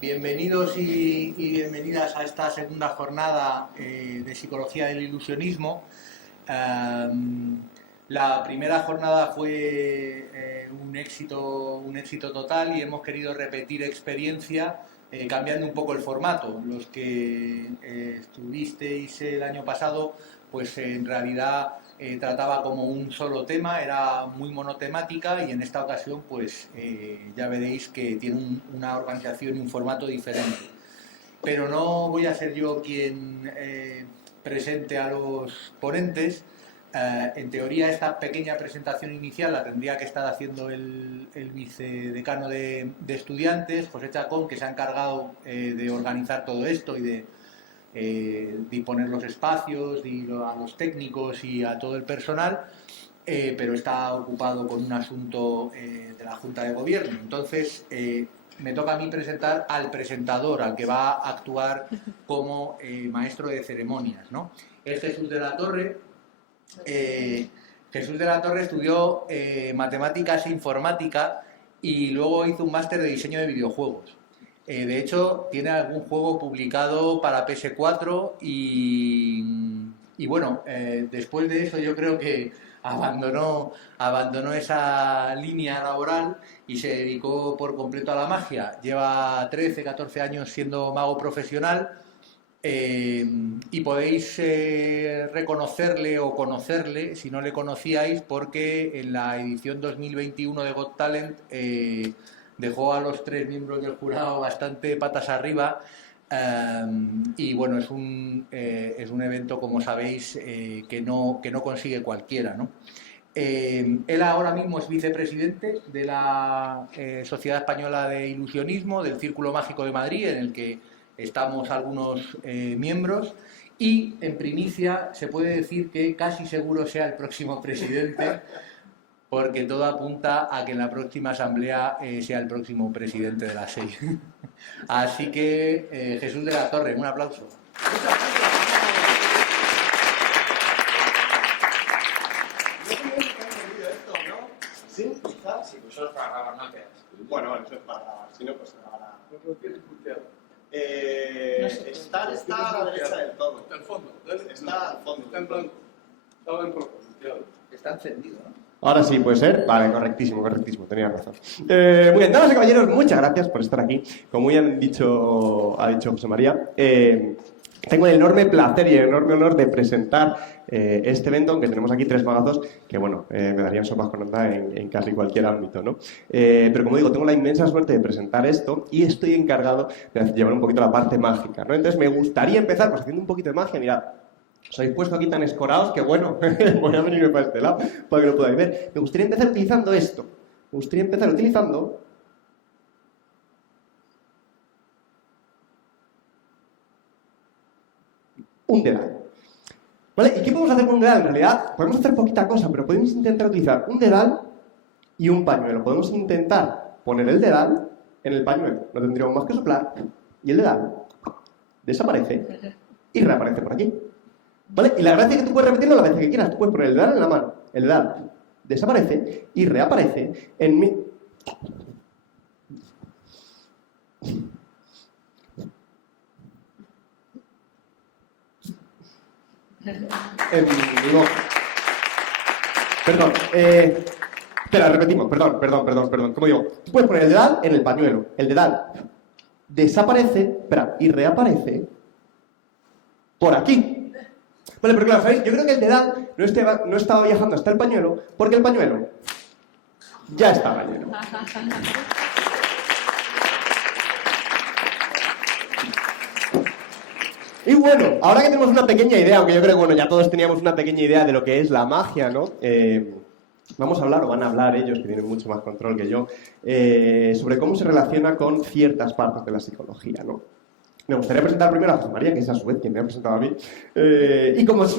Bienvenidos y bienvenidas a esta segunda jornada de Psicología del Ilusionismo. La primera jornada fue un éxito total y hemos querido repetir experiencia cambiando un poco el formato. Los que estuvisteis el año pasado, pues en realidad trataba como un solo tema, era muy monotemática, y en esta ocasión pues ya veréis que tiene una organización y un formato diferente. Pero no voy a ser yo quien presente a los ponentes. En teoría esta pequeña presentación inicial la tendría que estar haciendo el vicedecano de estudiantes, José Chacón, que se ha encargado de organizar todo esto y de disponer los espacios a los técnicos y a todo el personal, pero está ocupado con un asunto de la Junta de Gobierno. Entonces me toca a mí presentar al presentador, al que va a actuar como maestro de ceremonias, ¿no? Es Jesús de la Torre. Jesús de la Torre estudió matemáticas e informática y luego hizo un máster de diseño de videojuegos. De hecho, tiene algún juego publicado para PS4 y bueno, después de eso yo creo que abandonó esa línea laboral y se dedicó por completo a la magia. Lleva 13, 14 años siendo mago profesional. Y podéis reconocerle o conocerle si no le conocíais, porque en la edición 2021 de Got Talent dejó a los 3 miembros del jurado bastante patas arriba. Y bueno, es un evento, como sabéis, que no consigue cualquiera, ¿no? Él ahora mismo es vicepresidente de la Sociedad Española de Ilusionismo, del Círculo Mágico de Madrid, en el que estamos algunos miembros, y en primicia se puede decir que casi seguro sea el próximo presidente, porque todo apunta a que en la próxima asamblea sea el próximo presidente de la SEI. Así que Jesús de la Torre, un aplauso. ¿Sí? ¿Quizás? Sí, pues solo es para grabar, no quedas. Bueno, eso es para grabar, si no, pues grabará. No tienes puteado. Está a la derecha del todo. Está al fondo. Está al fondo. Está en blanco. Estaba en rojo, puteado. Está encendido, ¿no? Ahora sí, puede ser. Vale, correctísimo, tenía razón. Muy bien, damas y caballeros, muchas gracias por estar aquí. Como ya ha dicho José María, tengo el enorme placer y el enorme honor de presentar este evento, aunque tenemos aquí 3 magazos que, bueno, me darían sopas con onda en casi cualquier ámbito, ¿no? Pero como digo, tengo la inmensa suerte de presentar esto y estoy encargado de llevar un poquito la parte mágica, ¿no? Entonces me gustaría empezar pues haciendo un poquito de magia. Mirad, os habéis puesto aquí tan escorados que, bueno, voy a venirme para este lado para que lo podáis ver. Me gustaría empezar utilizando esto. Me gustaría empezar utilizando un dedal. ¿Vale? ¿Y qué podemos hacer con un dedal? En realidad, podemos hacer poquita cosa, pero podemos intentar utilizar un dedal y un pañuelo. Podemos intentar poner el dedal en el pañuelo. No tendríamos más que soplar y el dedal desaparece y reaparece por aquí. ¿Vale? Y la gracia es que tú puedes repetirlo la vez que quieras. Tú puedes poner el dedal en la mano. El dedal desaparece y reaparece en mi... en mi boca. Perdón. Espera, repetimos. Perdón. Como digo, tú puedes poner el dedal en el pañuelo. El dedal desaparece, espera, y reaparece por aquí. Vale, pero claro, ¿sabéis? Yo creo que el dedal no estaba viajando hasta el pañuelo porque el pañuelo ya estaba lleno. Y bueno, ahora que tenemos una pequeña idea, aunque yo creo que bueno, ya todos teníamos una pequeña idea de lo que es la magia, ¿no? Vamos a hablar, o van a hablar ellos, que tienen mucho más control que yo, sobre cómo se relaciona con ciertas partes de la psicología, ¿no? Me gustaría presentar primero a José María, que es a su vez quien me ha presentado a mí. Y como es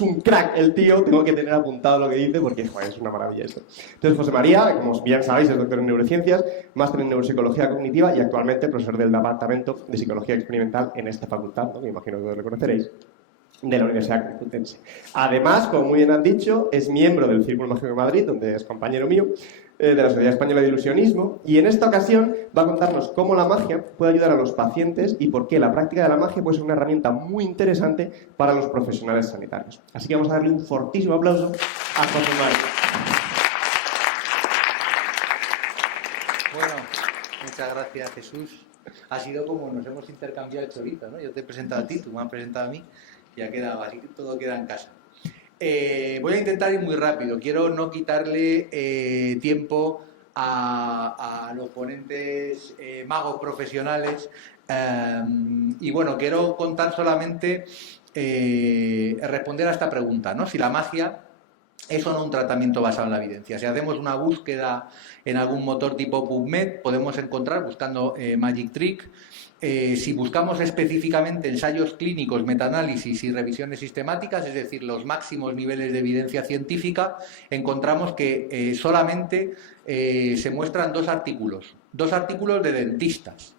un crack el tío, tengo que tener apuntado lo que dice porque joder, es una maravilla esto. Entonces, José María, como bien sabéis, es doctor en neurociencias, máster en neuropsicología cognitiva y actualmente profesor del departamento de psicología experimental en esta facultad, ¿no? Que imagino que todos lo conoceréis, de la Universidad Complutense. Además, como muy bien han dicho, es miembro del Círculo Mágico de Madrid, donde es compañero mío. de la Sociedad Española de Ilusionismo, y en esta ocasión va a contarnos cómo la magia puede ayudar a los pacientes y por qué la práctica de la magia puede ser una herramienta muy interesante para los profesionales sanitarios. Así que vamos a darle un fortísimo aplauso a José María. Bueno, muchas gracias, Jesús. Ha sido como nos hemos intercambiado el chorizo, ¿no? Yo te he presentado a ti, tú me has presentado a mí, y ha quedado así, que todo queda en casa. Voy a intentar ir muy rápido. Quiero no quitarle tiempo a los ponentes magos profesionales. Y bueno, quiero contar solamente, responder a esta pregunta, ¿no? Si la magia es o no un tratamiento basado en la evidencia. Si hacemos una búsqueda en algún motor tipo PubMed, podemos encontrar, buscando Magic Trick, si buscamos específicamente ensayos clínicos, metaanálisis y revisiones sistemáticas, es decir, los máximos niveles de evidencia científica, encontramos que solamente se muestran dos artículos de dentistas.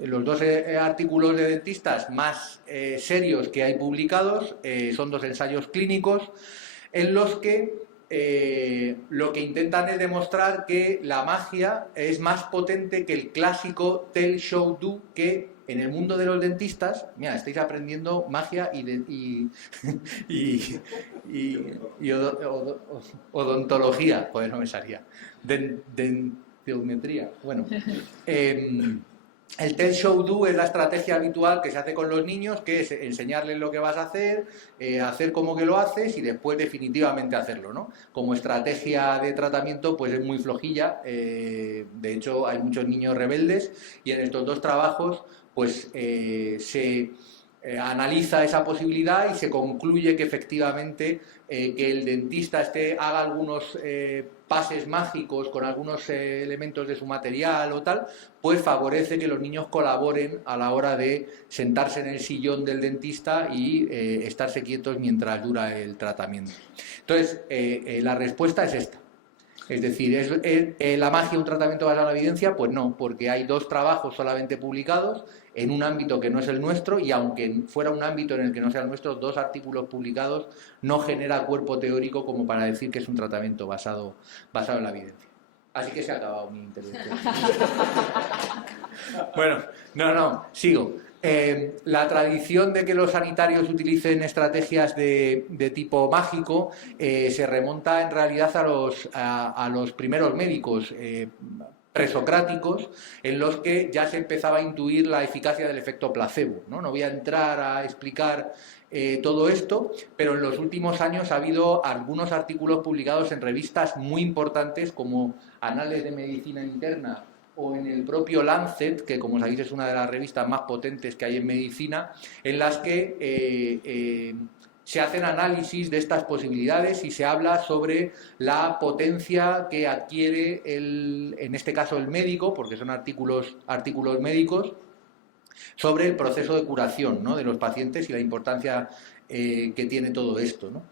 Los dos artículos de dentistas más serios que hay publicados son dos ensayos clínicos en los que lo que intentan es demostrar que la magia es más potente que el clásico Tell, Show, Do, que en el mundo de los dentistas, mira, estáis aprendiendo magia y odontología, joder, no me salía, geometría. Bueno, el Tell, Show, Do es la estrategia habitual que se hace con los niños, que es enseñarles lo que vas a hacer, hacer como que lo haces y después definitivamente hacerlo, ¿no? Como estrategia de tratamiento, pues es muy flojilla. De hecho, hay muchos niños rebeldes y en estos dos trabajos, pues se analiza esa posibilidad y se concluye que efectivamente que el dentista haga algunos pases mágicos con algunos elementos de su material o tal, pues favorece que los niños colaboren a la hora de sentarse en el sillón del dentista y estarse quietos mientras dura el tratamiento. Entonces, la respuesta es esta. Es decir, ¿es la magia un tratamiento basado en la evidencia? Pues no, porque hay dos trabajos solamente publicados en un ámbito que no es el nuestro, y aunque fuera un ámbito en el que no sea el nuestro, dos artículos publicados no genera cuerpo teórico como para decir que es un tratamiento basado en la evidencia. Así que se ha acabado mi intervención. Bueno, sigo. La tradición de que los sanitarios utilicen estrategias de tipo mágico se remonta en realidad a los primeros médicos presocráticos, en los que ya se empezaba a intuir la eficacia del efecto placebo, ¿no? No voy a entrar a explicar todo esto, pero en los últimos años ha habido algunos artículos publicados en revistas muy importantes como Anales de Medicina Interna o en el propio Lancet, que como sabéis es una de las revistas más potentes que hay en medicina, en las que se hacen análisis de estas posibilidades y se habla sobre la potencia que adquiere, en este caso el médico, porque son artículos médicos, sobre el proceso de curación, ¿no?, de los pacientes y la importancia que tiene todo esto, ¿no?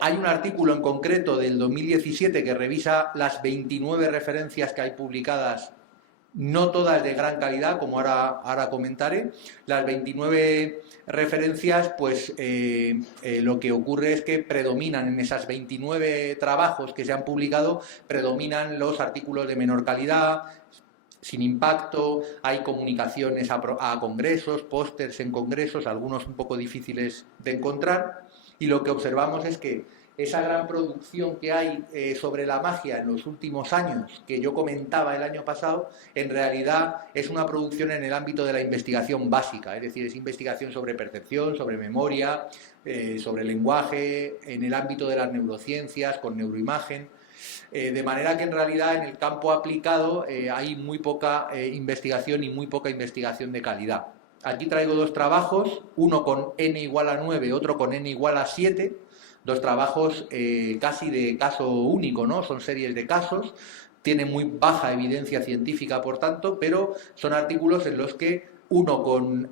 Hay un artículo en concreto del 2017 que revisa las 29 referencias que hay publicadas, no todas de gran calidad, como ahora comentaré. Las 29 referencias, pues lo que ocurre es que predominan en esas 29 trabajos que se han publicado, predominan los artículos de menor calidad, sin impacto, hay comunicaciones a congresos, pósters en congresos, algunos un poco difíciles de encontrar, y lo que observamos es que esa gran producción que hay sobre la magia en los últimos años, que yo comentaba el año pasado, en realidad es una producción en el ámbito de la investigación básica, es decir, es investigación sobre percepción, sobre memoria, sobre lenguaje, en el ámbito de las neurociencias, con neuroimagen. De manera que en realidad en el campo aplicado hay muy poca investigación y muy poca investigación de calidad. Aquí traigo dos trabajos, uno con n igual a 9, otro con n igual a 7, dos trabajos casi de caso único, ¿no? Son series de casos, tienen muy baja evidencia científica, por tanto, pero son artículos en los que uno con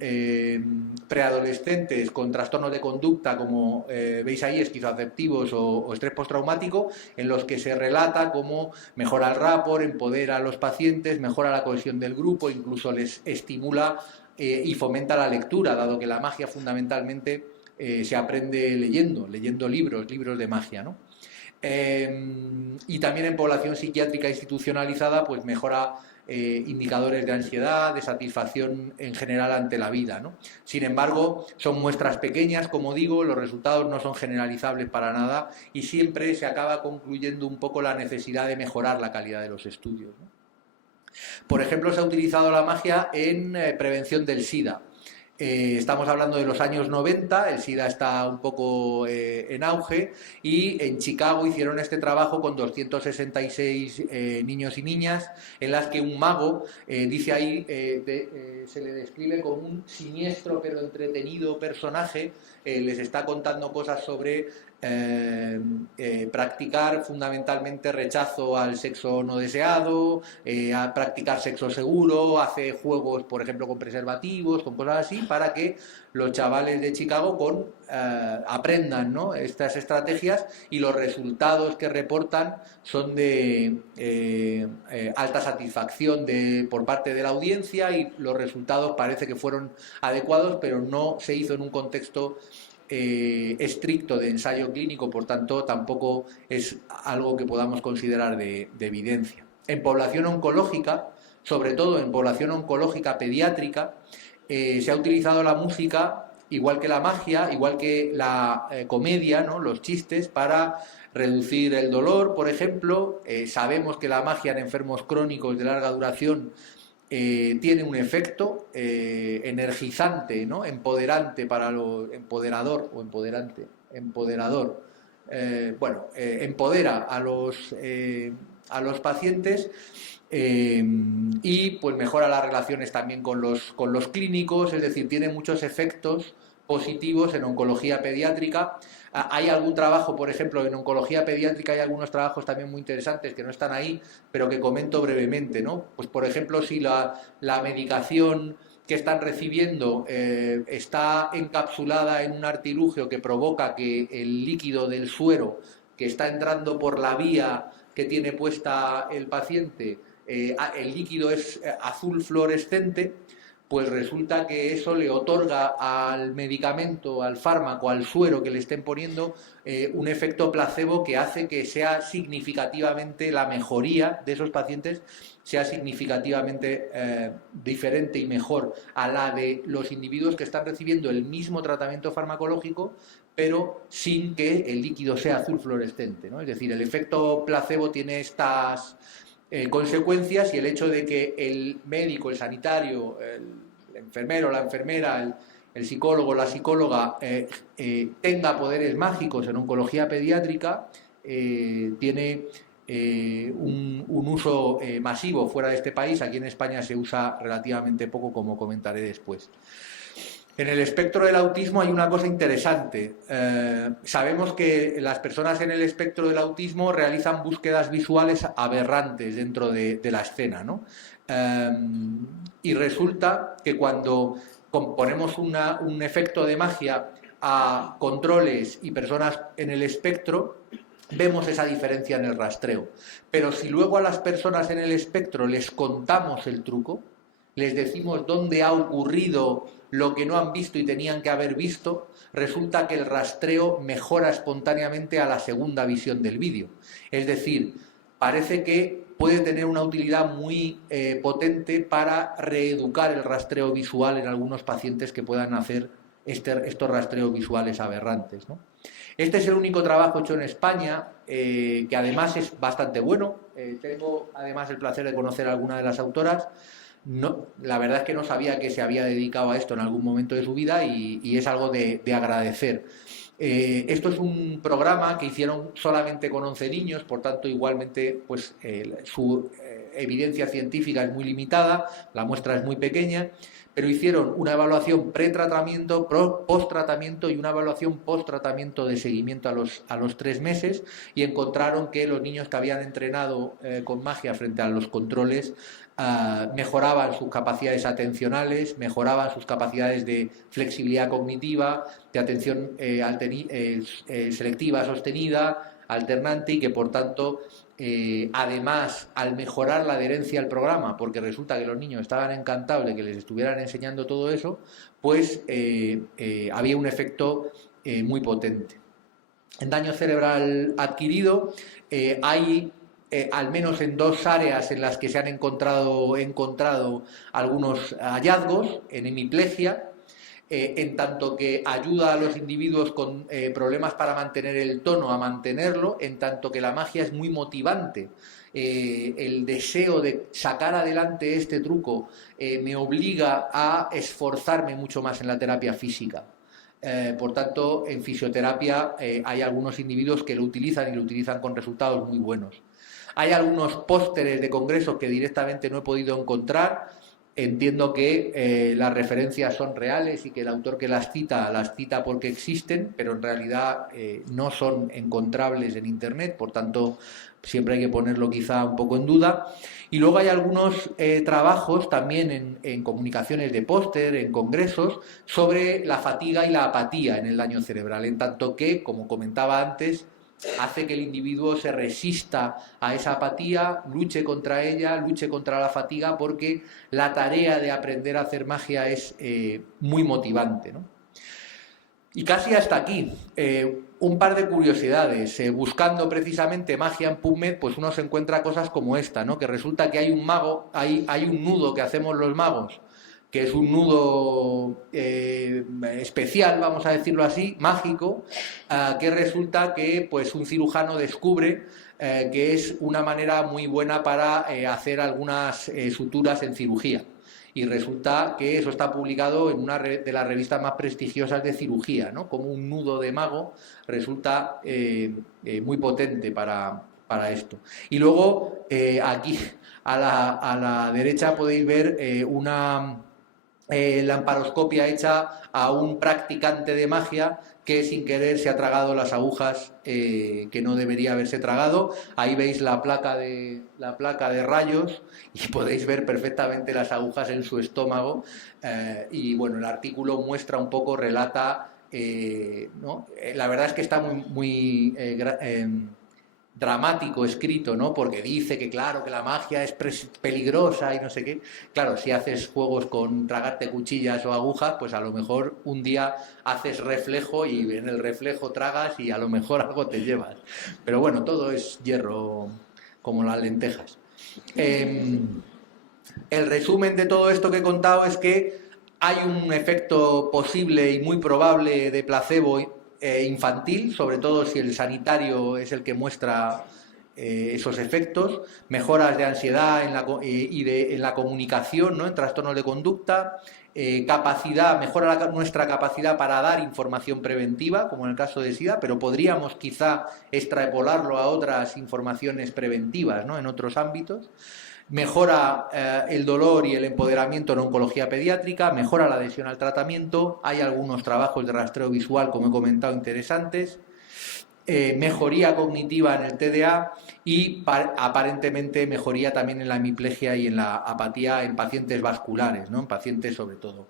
preadolescentes con trastornos de conducta, como veis ahí, esquizoafectivos o estrés postraumático, en los que se relata cómo mejora el rapport, empodera a los pacientes, mejora la cohesión del grupo, incluso les estimula y fomenta la lectura, dado que la magia fundamentalmente se aprende leyendo libros de magia, ¿no? Y también en población psiquiátrica institucionalizada, pues mejora indicadores de ansiedad, de satisfacción en general ante la vida, ¿no? Sin embargo, son muestras pequeñas, como digo, los resultados no son generalizables para nada y siempre se acaba concluyendo un poco la necesidad de mejorar la calidad de los estudios, ¿no? Por ejemplo, se ha utilizado la magia en prevención del SIDA. Estamos hablando de los años 90, el SIDA está un poco en auge y en Chicago hicieron este trabajo con 266 niños y niñas en las que un mago, dice ahí, se le describe como un siniestro pero entretenido personaje, les está contando cosas sobre practicar fundamentalmente rechazo al sexo no deseado, a practicar sexo seguro, hace juegos, por ejemplo, con preservativos, con cosas así, para que los chavales de Chicago aprendan, ¿no?, estas estrategias, y los resultados que reportan son de alta satisfacción por parte de la audiencia, y los resultados parece que fueron adecuados, pero no se hizo en un contexto estricto de ensayo clínico, por tanto tampoco es algo que podamos considerar de evidencia. En población oncológica, sobre todo en población oncológica pediátrica, se ha utilizado la música, igual que la magia, igual que la comedia, ¿no?, los chistes, para reducir el dolor, por ejemplo. Sabemos que la magia en enfermos crónicos de larga duración tiene un efecto energizante, ¿no?, empoderante para empoderador o empoderante, empoderador. Empodera a los pacientes y pues mejora las relaciones también con los clínicos, es decir, tiene muchos efectos positivos en oncología pediátrica. Hay algún trabajo, por ejemplo, en oncología pediátrica hay algunos trabajos también muy interesantes que no están ahí, pero que comento brevemente, ¿no? Pues, por ejemplo, si la medicación que están recibiendo está encapsulada en un artilugio que provoca que el líquido del suero que está entrando por la vía que tiene puesta el paciente, el líquido es azul fluorescente, pues resulta que eso le otorga al medicamento, al fármaco, al suero que le estén poniendo, un efecto placebo que hace que sea significativamente, la mejoría de esos pacientes sea significativamente diferente y mejor a la de los individuos que están recibiendo el mismo tratamiento farmacológico, pero sin que el líquido sea azul fluorescente, ¿no? Es decir, el efecto placebo tiene estas consecuencias, y el hecho de que el médico, el sanitario, el enfermero, la enfermera, el psicólogo, la psicóloga tenga poderes mágicos en oncología pediátrica tiene un uso masivo fuera de este país. Aquí en España se usa relativamente poco, como comentaré después. En el espectro del autismo hay una cosa interesante. Sabemos que las personas en el espectro del autismo realizan búsquedas visuales aberrantes dentro de la escena, ¿no? Y resulta que cuando ponemos un efecto de magia a controles y personas en el espectro, vemos esa diferencia en el rastreo. Pero si luego a las personas en el espectro les contamos el truco, les decimos dónde ha ocurrido lo que no han visto y tenían que haber visto, resulta que el rastreo mejora espontáneamente a la segunda visión del vídeo. Es decir, parece que puede tener una utilidad muy potente para reeducar el rastreo visual en algunos pacientes que puedan hacer estos rastreos visuales aberrantes, ¿no? Este es el único trabajo hecho en España, que además es bastante bueno. Tengo además el placer de conocer a alguna de las autoras. No, la verdad es que no sabía que se había dedicado a esto en algún momento de su vida, y es algo de agradecer. Esto es un programa que hicieron solamente con 11 niños, por tanto igualmente pues su evidencia científica es muy limitada, la muestra es muy pequeña, pero hicieron una evaluación pretratamiento, post-tratamiento y una evaluación post-tratamiento de seguimiento a los 3 meses, y encontraron que los niños que habían entrenado con magia frente a los controles mejoraban sus capacidades atencionales, mejoraban sus capacidades de flexibilidad cognitiva, de atención selectiva sostenida, alternante, y que por tanto además, al mejorar la adherencia al programa, porque resulta que los niños estaban encantados de que les estuvieran enseñando todo eso, pues había un efecto muy potente. daño cerebral adquirido. Hay al menos en 2 áreas en las que se han encontrado algunos hallazgos en hemiplegia, en tanto que ayuda a los individuos con problemas para mantener el tono a mantenerlo, en tanto que la magia es muy motivante. El deseo de sacar adelante este truco me obliga a esforzarme mucho más en la terapia física. Por tanto, en fisioterapia hay algunos individuos que lo utilizan y lo utilizan con resultados muy buenos. Hay algunos pósteres de congresos que directamente no he podido encontrar. Entiendo que las referencias son reales y que el autor que las cita porque existen, pero en realidad no son encontrables en Internet, por tanto siempre hay que ponerlo quizá un poco en duda. Y luego hay algunos trabajos también en comunicaciones de póster, en congresos, sobre la fatiga y la apatía en el daño cerebral, en tanto que, como comentaba antes, hace que el individuo se resista a esa apatía, luche contra ella, luche contra la fatiga, porque la tarea de aprender a hacer magia es muy motivante, ¿no? Y casi hasta aquí. Un par de curiosidades. Buscando precisamente magia en PubMed, pues uno se encuentra cosas como esta, ¿no? Que resulta que hay un mago, hay un nudo que hacemos los magos, que es un nudo especial, vamos a decirlo así, mágico, que resulta que pues un cirujano descubre que es una manera muy buena para hacer algunas suturas en cirugía. Y resulta que eso está publicado en una de las revistas más prestigiosas de cirugía, ¿no? Como un nudo de mago resulta muy potente para esto. Y luego aquí a la derecha podéis ver una lamparoscopia hecha a un practicante de magia que sin querer se ha tragado las agujas que no debería haberse tragado. Ahí veis la placa de rayos y podéis ver perfectamente las agujas en su estómago. Y bueno, el artículo muestra un poco, relata, ¿no? La verdad es que está muy dramático escrito, ¿no? Porque dice que claro, que la magia es peligrosa y no sé qué. Claro, si haces juegos con tragarte cuchillas o agujas, pues a lo mejor un día haces reflejo y en el reflejo tragas y a lo mejor algo te llevas. Pero bueno, todo es hierro, como las lentejas. El resumen de todo esto que he contado es que hay un efecto posible y muy probable de placebo infantil, sobre todo si el sanitario es el que muestra esos efectos, mejoras de ansiedad en la comunicación, ¿no? En trastornos de conducta, mejora nuestra capacidad para dar información preventiva, como en el caso de SIDA, pero podríamos quizá extrapolarlo a otras informaciones preventivas, ¿no? En otros ámbitos. Mejora el dolor y el empoderamiento en oncología pediátrica, mejora la adhesión al tratamiento, hay algunos trabajos de rastreo visual, como he comentado, interesantes, mejoría cognitiva en el TDA y aparentemente mejoría también en la hemiplegia y en la apatía en pacientes vasculares, ¿no? En pacientes sobre todo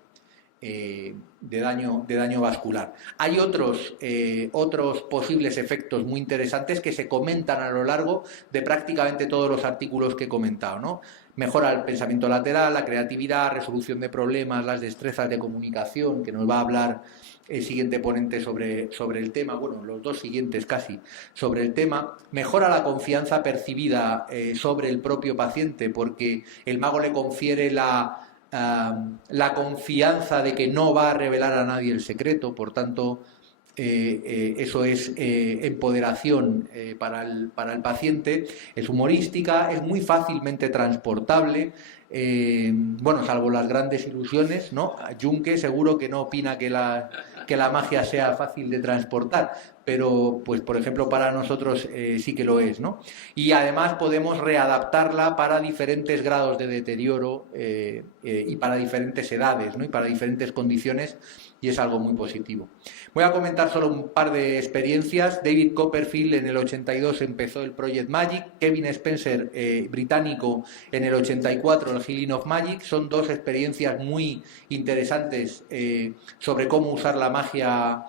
de daño vascular. Hay otros posibles efectos muy interesantes que se comentan a lo largo de prácticamente todos los artículos que he comentado, ¿no? Mejora el pensamiento lateral, la creatividad, resolución de problemas, las destrezas de comunicación, que nos va a hablar el siguiente ponente sobre el tema, bueno, los dos siguientes casi, sobre el tema. Mejora la confianza percibida sobre el propio paciente, porque el mago le confiere la confianza de que no va a revelar a nadie el secreto, por tanto eso es empoderación para el paciente. Es humorística, es muy fácilmente transportable, bueno, salvo las grandes ilusiones, ¿no? Junke seguro que no opina que la magia sea fácil de transportar, pero pues por ejemplo para nosotros sí que lo es, ¿no? Y además podemos readaptarla para diferentes grados de deterioro y para diferentes edades, ¿no? Y para diferentes condiciones, y es algo muy positivo. Voy a comentar solo un par de experiencias. David Copperfield en el 82 empezó el Project Magic, Kevin Spencer, británico, en el 84 el Healing of Magic. Son dos experiencias muy interesantes sobre cómo usar la magia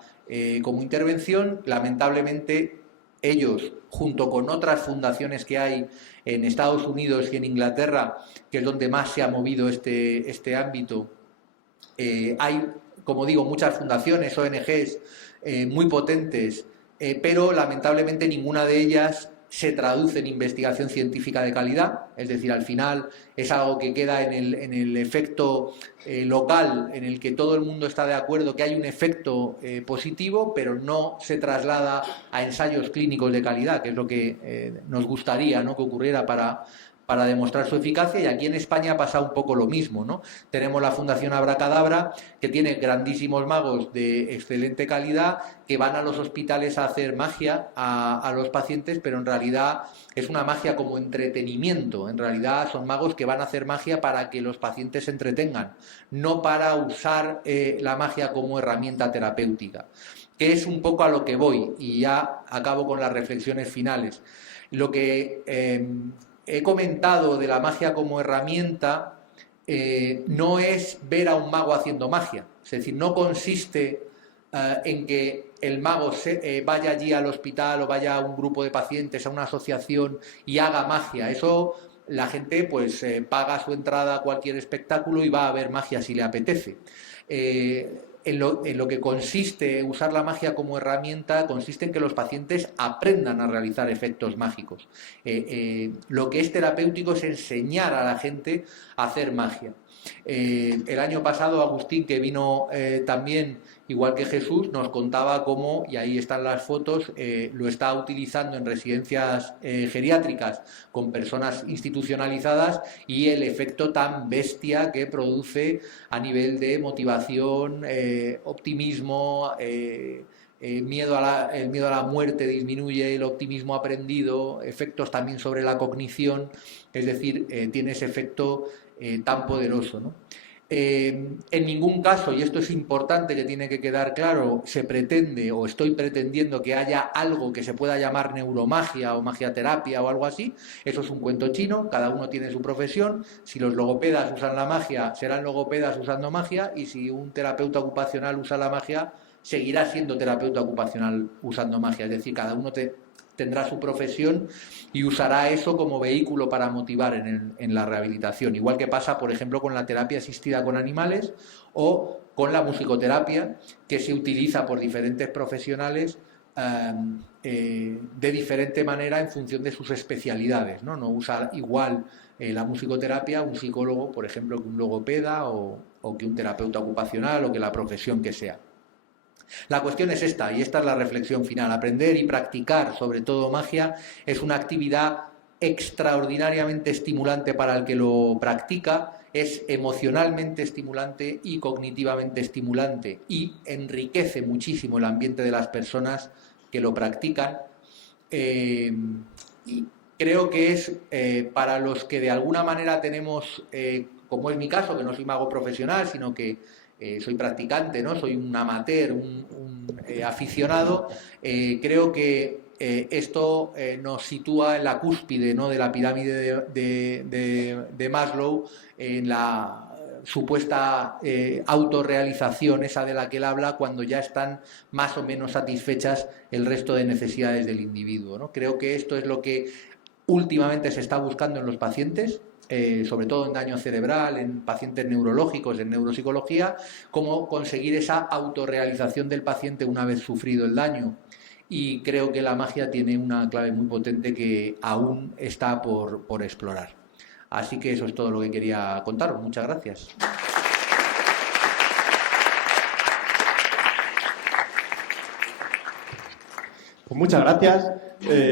como intervención. Lamentablemente ellos, junto con otras fundaciones que hay en Estados Unidos y en Inglaterra, que es donde más se ha movido este ámbito, hay, como digo, muchas fundaciones, ONGs muy potentes pero lamentablemente ninguna de ellas se traduce en investigación científica de calidad, es decir, al final es algo que queda en el efecto local, en el que todo el mundo está de acuerdo que hay un efecto positivo, pero no se traslada a ensayos clínicos de calidad, que es lo que nos gustaría, ¿no?, que ocurriera para demostrar su eficacia, y aquí en España pasa un poco lo mismo, ¿no? Tenemos la Fundación Abracadabra, que tiene grandísimos magos de excelente calidad que van a los hospitales a hacer magia a los pacientes, pero en realidad es una magia como entretenimiento. En realidad son magos que van a hacer magia para que los pacientes se entretengan, no para usar la magia como herramienta terapéutica, que es un poco a lo que voy, y ya acabo con las reflexiones finales. Lo que he comentado de la magia como herramienta no es ver a un mago haciendo magia. Es decir, no consiste en que el mago vaya allí al hospital o vaya a un grupo de pacientes, a una asociación y haga magia. Eso la gente pues paga su entrada a cualquier espectáculo y va a ver magia si le apetece. En lo que consiste usar la magia como herramienta, consiste en que los pacientes aprendan a realizar efectos mágicos. Lo que es terapéutico es enseñar a la gente a hacer magia. El año pasado Agustín, que vino también, igual que Jesús, nos contaba cómo, y ahí están las fotos, lo está utilizando en residencias geriátricas con personas institucionalizadas, y el efecto tan bestia que produce a nivel de motivación, optimismo, el miedo a la muerte disminuye, el optimismo aprendido, efectos también sobre la cognición, es decir, tiene ese efecto tan poderoso, ¿no? En ningún caso, y esto es importante que tiene que quedar claro, se pretende o estoy pretendiendo que haya algo que se pueda llamar neuromagia o magiaterapia o algo así. Eso es un cuento chino, cada uno tiene su profesión. Si los logopedas usan la magia, serán logopedas usando magia, y si un terapeuta ocupacional usa la magia, seguirá siendo terapeuta ocupacional usando magia. Es decir, cada uno tendrá su profesión y usará eso como vehículo para motivar en la rehabilitación. Igual que pasa, por ejemplo, con la terapia asistida con animales o con la musicoterapia, que se utiliza por diferentes profesionales de diferente manera en función de sus especialidades, ¿no? No usa igual la musicoterapia un psicólogo, por ejemplo, que un logopeda o que un terapeuta ocupacional o que la profesión que sea. La cuestión es esta, y esta es la reflexión final. Aprender y practicar, sobre todo magia, es una actividad extraordinariamente estimulante para el que lo practica, es emocionalmente estimulante y cognitivamente estimulante, y enriquece muchísimo el ambiente de las personas que lo practican. Y creo que es para los que de alguna manera tenemos, como es mi caso, que no soy mago profesional, sino que soy practicante, ¿no? Soy un amateur, un aficionado. Creo que esto nos sitúa en la cúspide, ¿no?, de la pirámide de Maslow, en la supuesta autorrealización, esa de la que él habla, cuando ya están más o menos satisfechas el resto de necesidades del individuo, ¿no? Creo que esto es lo que últimamente se está buscando en los pacientes, sobre todo en daño cerebral, en pacientes neurológicos, en neuropsicología, cómo conseguir esa autorrealización del paciente una vez sufrido el daño. Y creo que la magia tiene una clave muy potente que aún está por explorar. Así que eso es todo lo que quería contaros. Muchas gracias. Pues muchas gracias.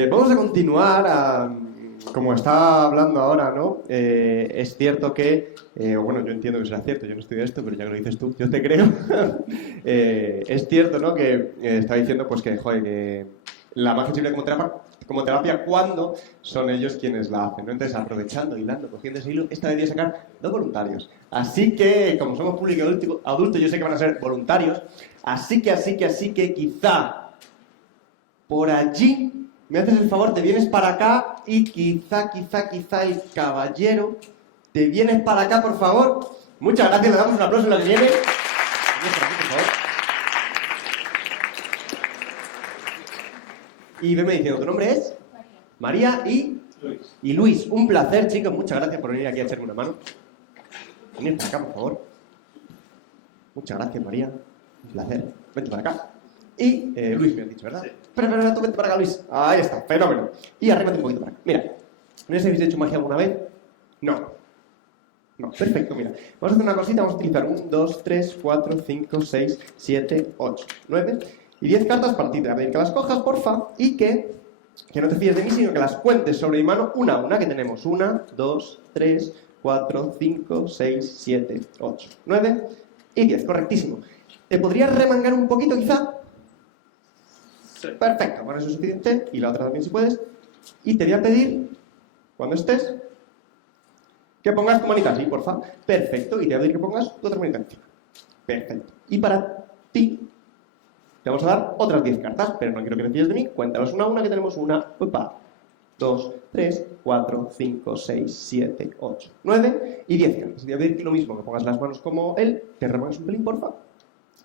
Vamos a continuar como está hablando ahora, ¿no? Es cierto que, bueno, yo entiendo que será cierto, yo no estudio esto, pero ya que lo dices tú, yo te creo. Es cierto, ¿no?, que está diciendo, pues que, joder, que la magia sirve como terapia cuando son ellos quienes la hacen, ¿no? Entonces, aprovechando, hilando, cogiendo ese hilo, esta vez voy a sacar 2 voluntarios. Así que, como somos público adulto, yo sé que van a ser voluntarios, así que quizá por allí me haces el favor, te vienes para acá y quizá el caballero, te vienes para acá, por favor. Muchas gracias, le damos un aplauso a lo que viene. Por favor. Y venme diciendo, ¿tu nombre es? María y Luis. Un placer, chicos, muchas gracias por venir aquí a echarme una mano. Venid para acá, por favor. Muchas gracias, María. Un placer. Vente para acá. Y Luis, me has dicho, ¿verdad? Sí. Espera, tú vente para acá, Luis. Ahí está, fenómeno. Y arrímate un poquito para acá. Mira, ¿no sé si habéis hecho magia alguna vez? No. No, perfecto, mira. Vamos a hacer una cosita, vamos a utilizar 1, 2, 3, 4, 5, 6, 7, 8, 9 y 10 cartas para ti. Te voy a pedir que las cojas, porfa, y que no te fíes de mí, sino que las cuentes sobre mi mano una a una, que tenemos 1, 2, 3, 4, 5, 6, 7, 8, 9 y 10, correctísimo. ¿Te podrías remangar un poquito, quizá? Sí. Perfecto, con eso es suficiente, y la otra también si puedes. Y te voy a pedir, cuando estés, que pongas tu manita así, porfa. Perfecto, y te voy a pedir que pongas tu otra manita encima. Perfecto. Y para ti, te vamos a dar otras 10 cartas, pero no quiero que te fíes de mí. Cuéntalas una a una, que tenemos 1, 2, 3, 4, 5, 6, 7, 8, 9 y 10 cartas. Te voy a pedir lo mismo, que pongas las manos como él, te remangas un pelín, porfa.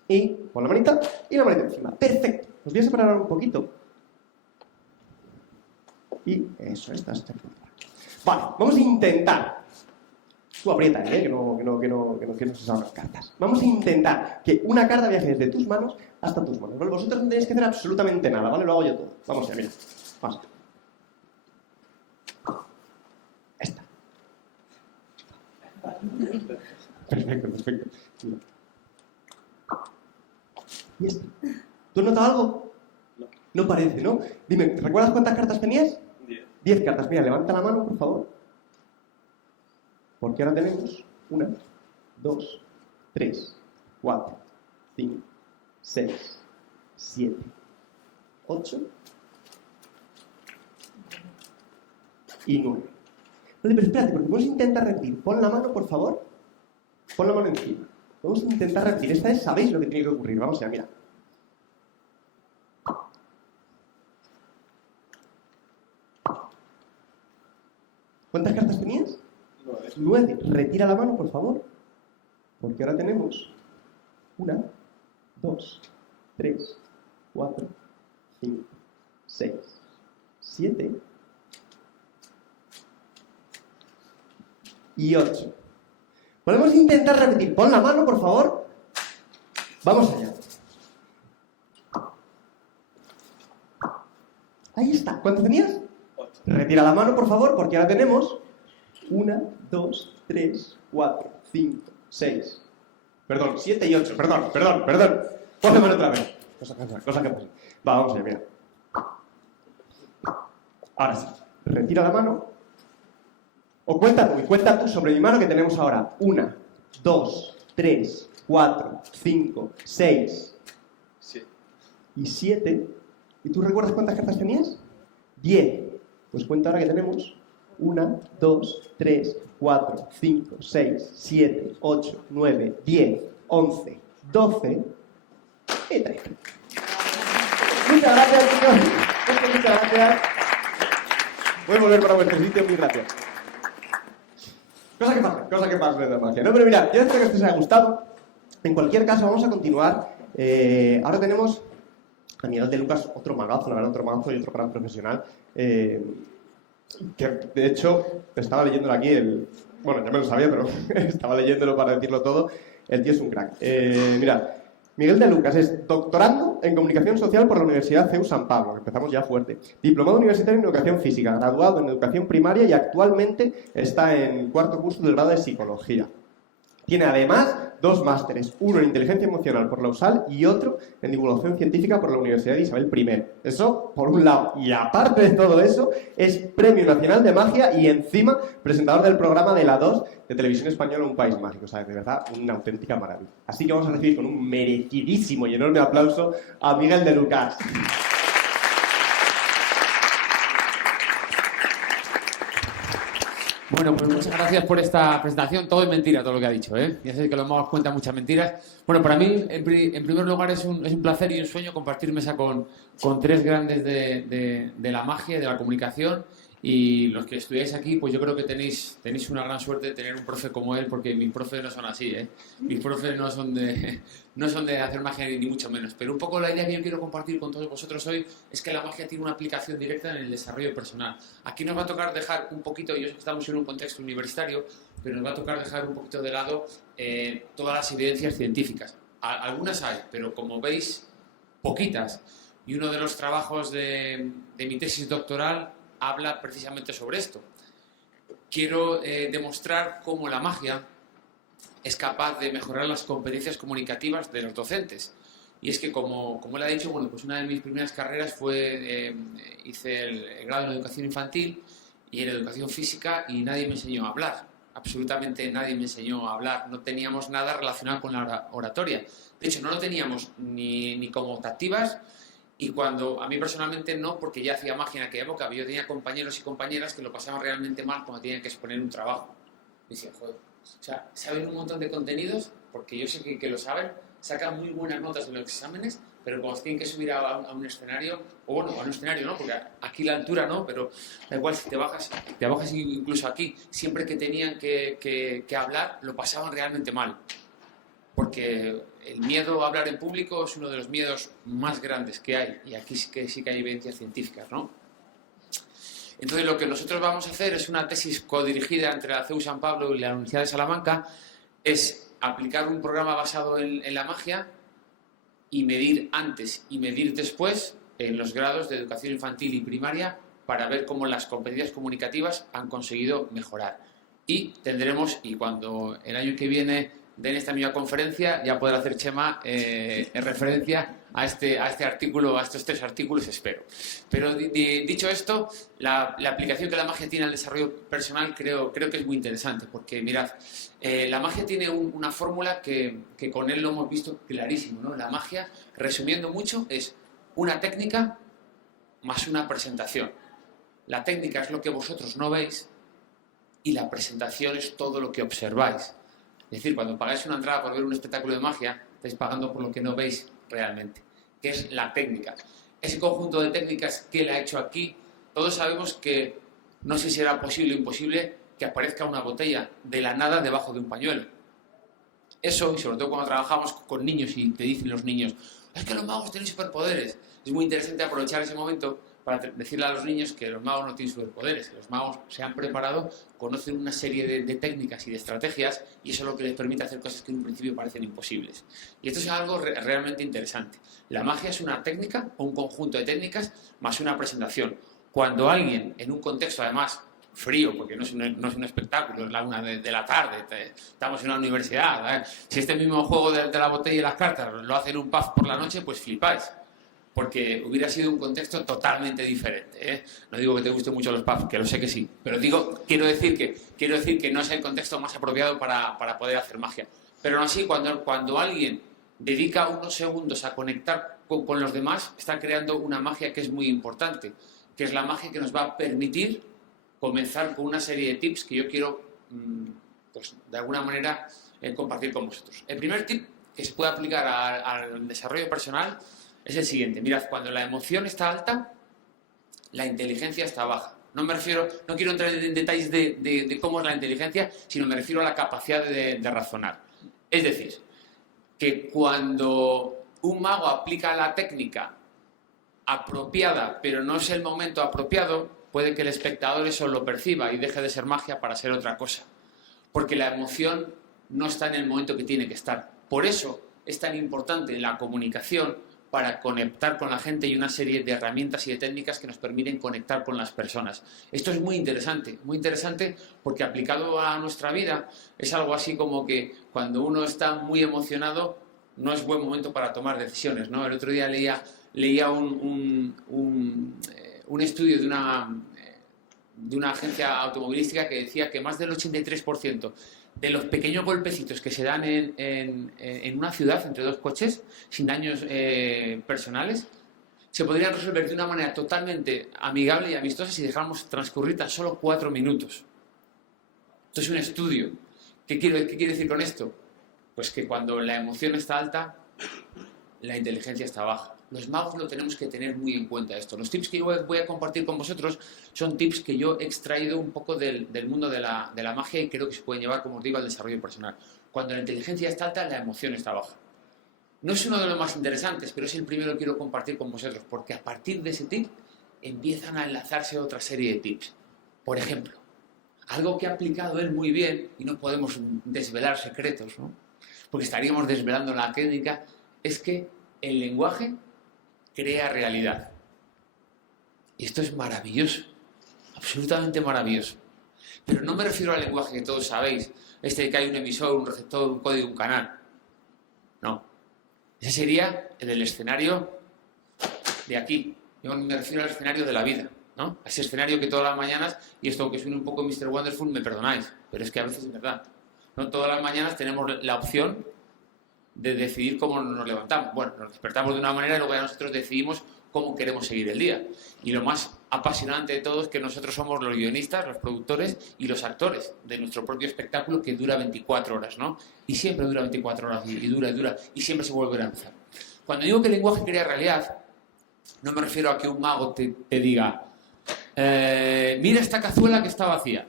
Y pon la manita y la manita encima. Perfecto. Os voy a separar un poquito. Y eso, estás. Vale, vamos a intentar. Tú aprieta, que no se salgan cartas. Vamos a intentar que una carta viaje desde tus manos hasta tus manos, ¿vale? Vosotros no tenéis que hacer absolutamente nada, ¿vale? Lo hago yo todo. Vamos allá, mira. Vamos. Esta. Perfecto. Mira. ¿Y esta? ¿Tú has notado algo? No. No parece, ¿no? Dime, ¿te recuerdas cuántas cartas tenías? 10. 10 cartas. Mira, levanta la mano, por favor. Porque ahora tenemos 1, 2, 3, 4, 5, 6, 7, 8 y 9. Pero espérate, porque vamos a intentar repetir. Pon la mano, por favor. Pon la mano encima. Vamos a intentar repetir. Esta vez sabéis lo que tiene que ocurrir. Vamos allá, mira. ¿Cuántas cartas tenías? 9. Retira la mano, por favor. Porque ahora tenemos 1, 2, 3, 4, 5, 6, 7 y 8. Podemos intentar repetir. Pon la mano, por favor. Vamos allá. Ahí está. ¿Cuánto tenías? 8. Retira la mano, por favor, porque ahora tenemos 1, 2, 3, 4, 5, 6. Perdón, 7 y 8. Perdón. Pon la mano otra vez. Cosa que pasa. Va, vamos allá, mira. Ahora sí. Retira la mano. O cuenta tú sobre mi mano, que tenemos ahora 1, 2, 3, 4, 5, 6 7. y 7. ¿Y tú recuerdas cuántas cartas tenías? 10. Pues cuenta ahora que tenemos 1, 2, 3, 4, 5, 6, 7, 8, 9, 10, 11, 12 y 13. Muchas gracias, chicos. Muchas gracias. Voy a volver para vuestro sitio. Muy gracias. Cosa que pasa de la magia. No, pero mirad, yo espero que esto os haya gustado. En cualquier caso, vamos a continuar. Ahora tenemos a Miguel de Lucas, otro magazo, la verdad, otro magazo y otro gran profesional. Que de hecho, estaba leyéndolo aquí, bueno, ya me lo sabía, pero estaba leyéndolo para decirlo todo. El tío es un crack. Mirad, Miguel de Lucas es doctorando en Comunicación Social por la Universidad CEU San Pablo, empezamos ya fuerte. Diplomado universitario en Educación Física, graduado en Educación Primaria y actualmente está en 4º curso del grado de Psicología. Tiene además 2 másteres, uno en Inteligencia Emocional por la USAL y otro en Divulgación Científica por la Universidad de Isabel I. Eso, por un lado. Y aparte de todo eso, es Premio Nacional de Magia y encima presentador del programa de la 2 de Televisión Española Un País Mágico. O sea, de verdad, una auténtica maravilla. Así que vamos a recibir con un merecidísimo y enorme aplauso a Miguel de Lucas. Bueno, pues muchas gracias por esta presentación. Todo es mentira, todo lo que ha dicho, ¿eh? Ya sé que los magos cuentan muchas mentiras. Bueno, para mí, en primer lugar, es un placer y un sueño compartir mesa con 3 grandes de la magia y de la comunicación. Y los que estudiáis aquí, pues yo creo que tenéis una gran suerte de tener un profe como él, porque mis profes no son así, ¿eh? Mis profes no son de hacer magia ni mucho menos. Pero un poco la idea que yo quiero compartir con todos vosotros hoy es que la magia tiene una aplicación directa en el desarrollo personal. Aquí nos va a tocar dejar un poquito, yo sé que estamos en un contexto universitario, pero nos va a tocar dejar un poquito de lado todas las evidencias científicas. Algunas hay, pero como veis, poquitas. Y uno de los trabajos de mi tesis doctoral habla precisamente sobre esto. Quiero demostrar cómo la magia es capaz de mejorar las competencias comunicativas de los docentes. Y es que, como le he dicho, bueno, pues una de mis primeras carreras fue, hice el grado en educación infantil y en educación física, y nadie me enseñó a hablar. Absolutamente nadie me enseñó a hablar. No teníamos nada relacionado con la oratoria. De hecho, no lo teníamos ni como optativas, y cuando a mí personalmente no, porque ya hacía magia en aquella época. Yo tenía compañeros y compañeras que lo pasaban realmente mal cuando tenían que exponer un trabajo. Y decía, joder, o sea, saben un montón de contenidos, porque yo sé que lo saben, sacan muy buenas notas en los exámenes, pero cuando tienen que subir a un escenario, o bueno, a un escenario no, porque aquí la altura no, pero da igual si te bajas incluso aquí, siempre que tenían que hablar, lo pasaban realmente mal. Porque el miedo a hablar en público es uno de los miedos más grandes que hay, y aquí sí que hay evidencias científicas, ¿no? Entonces, lo que nosotros vamos a hacer es una tesis codirigida entre la CEU San Pablo y la Universidad de Salamanca, es aplicar un programa basado en la magia y medir antes y medir después en los grados de educación infantil y primaria para ver cómo las competencias comunicativas han conseguido mejorar. Y cuando el año que viene den esta misma conferencia, ya podrá hacer Chema en referencia a este artículo, a estos 3 artículos, espero. Pero dicho esto, la aplicación que la magia tiene al desarrollo personal creo que es muy interesante, porque mirad, la magia tiene una fórmula que con él lo hemos visto clarísimo, ¿no? La magia, resumiendo mucho, es una técnica más una presentación. La técnica es lo que vosotros no veis y la presentación es todo lo que observáis. Es decir, cuando pagáis una entrada por ver un espectáculo de magia, estáis pagando por lo que no veis realmente, que es la técnica. Ese conjunto de técnicas que él ha hecho aquí, todos sabemos que no sé si será posible o imposible que aparezca una botella de la nada debajo de un pañuelo. Eso, y sobre todo cuando trabajamos con niños y te dicen los niños, es que los magos tienen superpoderes. Es muy interesante aprovechar ese momento para decirle a los niños que los magos no tienen superpoderes, que los magos se han preparado, conocen una serie de técnicas y de estrategias, y eso es lo que les permite hacer cosas que en un principio parecen imposibles. Y esto es algo realmente interesante. La magia es una técnica o un conjunto de técnicas más una presentación. Cuando alguien, en un contexto además frío, porque no es un espectáculo, es la 1 de la tarde, estamos en una universidad, si este mismo juego de la botella y las cartas lo hacen en un pub por la noche, pues flipáis. Porque hubiera sido un contexto totalmente diferente, ¿eh? No digo que te gusten mucho los pubs, que lo sé que sí, pero quiero decir que no es el contexto más apropiado para poder hacer magia. Pero aún así, cuando alguien dedica unos segundos a conectar con los demás, está creando una magia que es muy importante, que es la magia que nos va a permitir comenzar con una serie de tips que yo quiero, pues, de alguna manera, compartir con vosotros. El primer tip que se puede aplicar al desarrollo personal es el siguiente. Mirad, cuando la emoción está alta, la inteligencia está baja. No quiero entrar en detalles de cómo es la inteligencia, sino me refiero a la capacidad de razonar. Es decir, que cuando un mago aplica la técnica apropiada, pero no es el momento apropiado, puede que el espectador eso lo perciba y deje de ser magia para ser otra cosa. Porque la emoción no está en el momento que tiene que estar. Por eso es tan importante la comunicación, para conectar con la gente, y una serie de herramientas y de técnicas que nos permiten conectar con las personas. Esto es muy interesante porque aplicado a nuestra vida es algo así como que cuando uno está muy emocionado no es buen momento para tomar decisiones, ¿no? El otro día leía un estudio de una agencia automovilística que decía que más del 83% de los pequeños golpecitos que se dan en una ciudad entre dos coches, sin daños personales, se podrían resolver de una manera totalmente amigable y amistosa si dejáramos transcurrir tan solo 4 minutos. Esto es un estudio. ¿Qué quiere decir con esto? Pues que cuando la emoción está alta, la inteligencia está baja. Los magos lo tenemos que tener muy en cuenta esto. Los tips que yo voy a compartir con vosotros son tips que yo he extraído un poco del mundo de la magia, y creo que se pueden llevar, como os digo, al desarrollo personal. Cuando la inteligencia está alta, la emoción está baja. No es uno de los más interesantes, pero es el primero que quiero compartir con vosotros, porque a partir de ese tip empiezan a enlazarse otra serie de tips. Por ejemplo, algo que ha aplicado él muy bien, y no podemos desvelar secretos, ¿no? Porque estaríamos desvelando la técnica, es que el lenguaje crea realidad. Y esto es maravilloso, absolutamente maravilloso. Pero no me refiero al lenguaje que todos sabéis, este de que hay un emisor, un receptor, un código, un canal. No. Ese sería el escenario de aquí. Yo me refiero al escenario de la vida, ¿no? A ese escenario que todas las mañanas, y esto que suena un poco Mr. Wonderful, me perdonáis, pero es que a veces es verdad. No todas las mañanas tenemos la opción de decidir cómo nos levantamos. Bueno, nos despertamos de una manera y luego ya nosotros decidimos cómo queremos seguir el día. Y lo más apasionante de todo es que nosotros somos los guionistas, los productores y los actores de nuestro propio espectáculo que dura 24 horas, ¿no? Y siempre dura 24 horas y dura, y siempre se vuelve a empezar. Cuando digo que el lenguaje crea realidad, no me refiero a que un mago te diga mira esta cazuela que está vacía.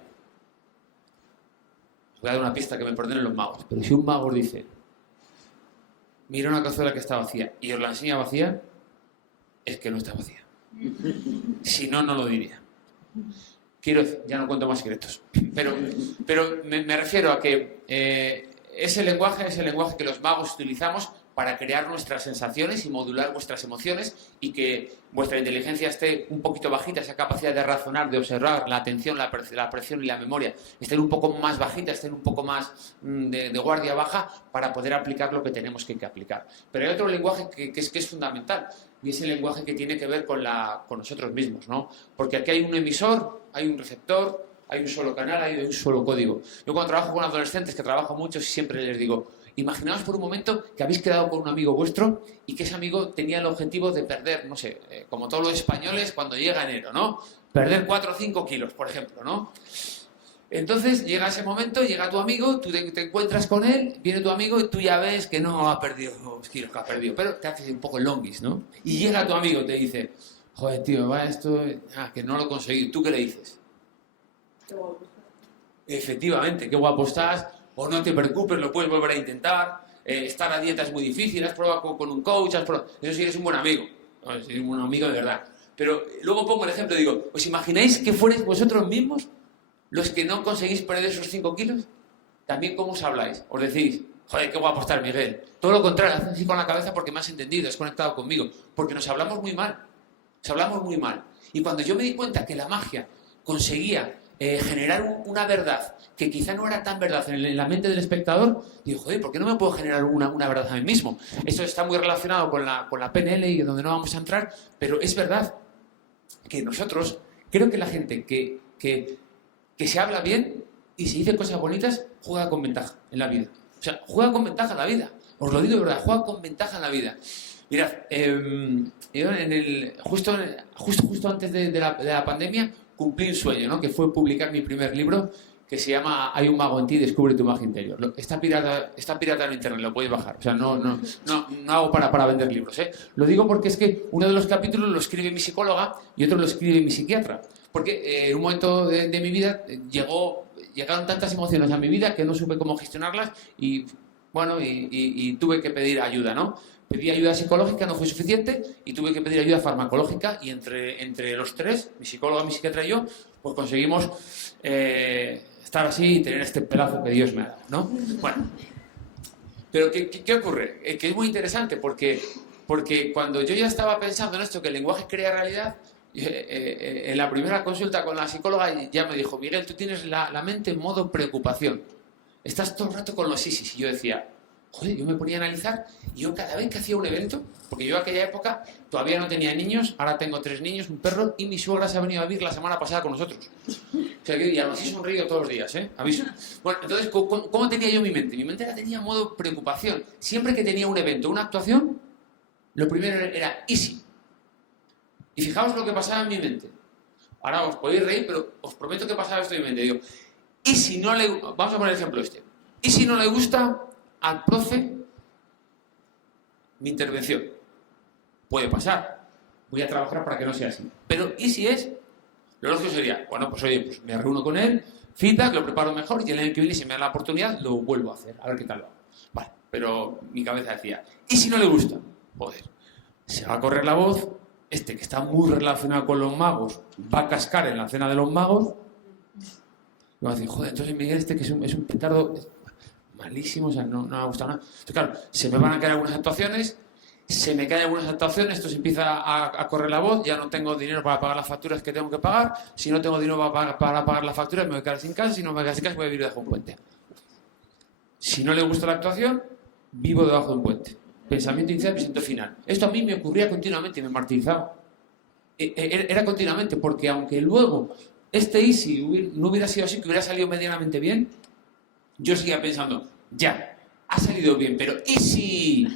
Os voy a dar una pista que me perdonen los magos, pero si un mago os dice mira una cazuela que está vacía y os la enseña vacía, es que no está vacía. Si no, no lo diría. Ya no cuento más secretos. Pero me refiero a que ese lenguaje es el lenguaje que los magos utilizamos para crear nuestras sensaciones y modular vuestras emociones y que vuestra inteligencia esté un poquito bajita, esa capacidad de razonar, de observar, la atención, la percepción y la memoria, estén un poco más bajita, estén un poco más de guardia baja para poder aplicar lo que tenemos que aplicar. Pero hay otro lenguaje que es fundamental y es el lenguaje que tiene que ver con nosotros mismos, ¿no? Porque aquí hay un emisor, hay un receptor, hay un solo canal, hay un solo código. Yo cuando trabajo con adolescentes, que trabajo mucho, siempre les digo, imaginaos por un momento que habéis quedado con un amigo vuestro y que ese amigo tenía el objetivo de perder, no sé, como todos los españoles cuando llega enero, ¿no? Perder 4 o 5 kilos, por ejemplo, ¿no? Entonces llega ese momento, llega tu amigo, tú te encuentras con él, viene tu amigo y tú ya ves que no ha perdido los kilos que ha perdido, pero te haces un poco el longuis, ¿no? Y llega tu amigo y te dice, joder, tío, va esto, que no lo he conseguido. ¿Tú qué le dices? Qué guapo estás. Efectivamente, qué guapo estás, o no te preocupes, lo puedes volver a intentar, estar a dieta es muy difícil, has probado con un coach, eso sí eres un buen amigo, no, eres un buen amigo de verdad. Pero luego pongo el ejemplo, digo, ¿os imagináis que fuerais vosotros mismos los que no conseguís perder esos 5 kilos? También, ¿cómo os habláis? Os decís, joder, qué guapo estás, Miguel. Todo lo contrario, haces así con la cabeza porque me has entendido, has conectado conmigo, porque nos hablamos muy mal, Y cuando yo me di cuenta que la magia conseguía generar una verdad que quizá no era tan verdad en la mente del espectador, digo, joder, ¿por qué no me puedo generar una verdad a mí mismo? Esto está muy relacionado con la PNL y donde no vamos a entrar, pero es verdad que nosotros, creo que la gente que se habla bien y se dice cosas bonitas, juega con ventaja en la vida. O sea, juega con ventaja en la vida. Os lo digo de verdad, juega con ventaja en la vida. Mirad, yo justo antes de la pandemia cumplí un sueño, ¿no? Que fue publicar mi primer libro, que se llama Hay un mago en ti, descubre tu magia interior. Está pirata en internet, lo podéis bajar. O sea, no hago para vender libros, ¿eh? Lo digo porque es que uno de los capítulos lo escribe mi psicóloga y otro lo escribe mi psiquiatra. Porque en un momento de mi vida llegaron tantas emociones a mi vida que no supe cómo gestionarlas y, bueno, y tuve que pedir ayuda, ¿no? Pedí ayuda psicológica, no fue suficiente y tuve que pedir ayuda farmacológica y entre los tres, mi psicóloga, mi psiquiatra y yo, pues conseguimos estar así y tener este pedazo que Dios me ha dado, ¿no? Bueno, pero ¿qué ocurre? Que es muy interesante porque cuando yo ya estaba pensando en esto, que el lenguaje crea realidad, en la primera consulta con la psicóloga ya me dijo, Miguel, tú tienes la mente en modo preocupación. Estás todo el rato con los ISIS. Y yo decía, joder, yo me ponía a analizar y yo cada vez que hacía un evento, porque yo en aquella época todavía no tenía niños, ahora tengo 3 niños, un perro y mi suegra se ha venido a vivir la semana pasada con nosotros. O sea, y además he sonreído todos los días, ¿eh? Aviso. Bueno, entonces, ¿cómo tenía yo mi mente? Mi mente la tenía en modo preocupación. Siempre que tenía un evento, una actuación, lo primero era easy. Y fijaos lo que pasaba en mi mente. Ahora os podéis reír, pero os prometo que pasaba esto en mi mente. Digo, ¿y si no le... Vamos a poner el ejemplo este. ¿Y si no le gusta al profe mi intervención? Puede pasar. Voy a trabajar para que no sea así. Pero ¿y si es? Lo lógico sería, bueno, pues oye, pues me reúno con él, feedback, lo preparo mejor y el año que viene, si me da la oportunidad, lo vuelvo a hacer. A ver qué tal va. Vale, pero mi cabeza decía, ¿y si no le gusta? Joder, se va a correr la voz, que está muy relacionado con los magos, va a cascar en la cena de los magos, y va a decir, joder, entonces Miguel que es un petardo malísimo, o sea, no me ha gustado nada. Entonces, claro, se me van a quedar algunas actuaciones se me caen algunas actuaciones, esto se empieza a correr la voz, ya no tengo dinero para pagar las facturas que tengo que pagar, si no tengo dinero para pagar las facturas me voy a quedar sin casa, si no me voy a quedar sin casa voy a vivir debajo de un puente. Si no le gusta la actuación, vivo debajo de un puente. Pensamiento inicial, pensamiento final. Esto a mí me ocurría continuamente y me martirizaba. Era continuamente, porque aunque luego este Easy no hubiera sido así, que hubiera salido medianamente bien, yo seguía pensando, ya, ha salido bien, pero Easy...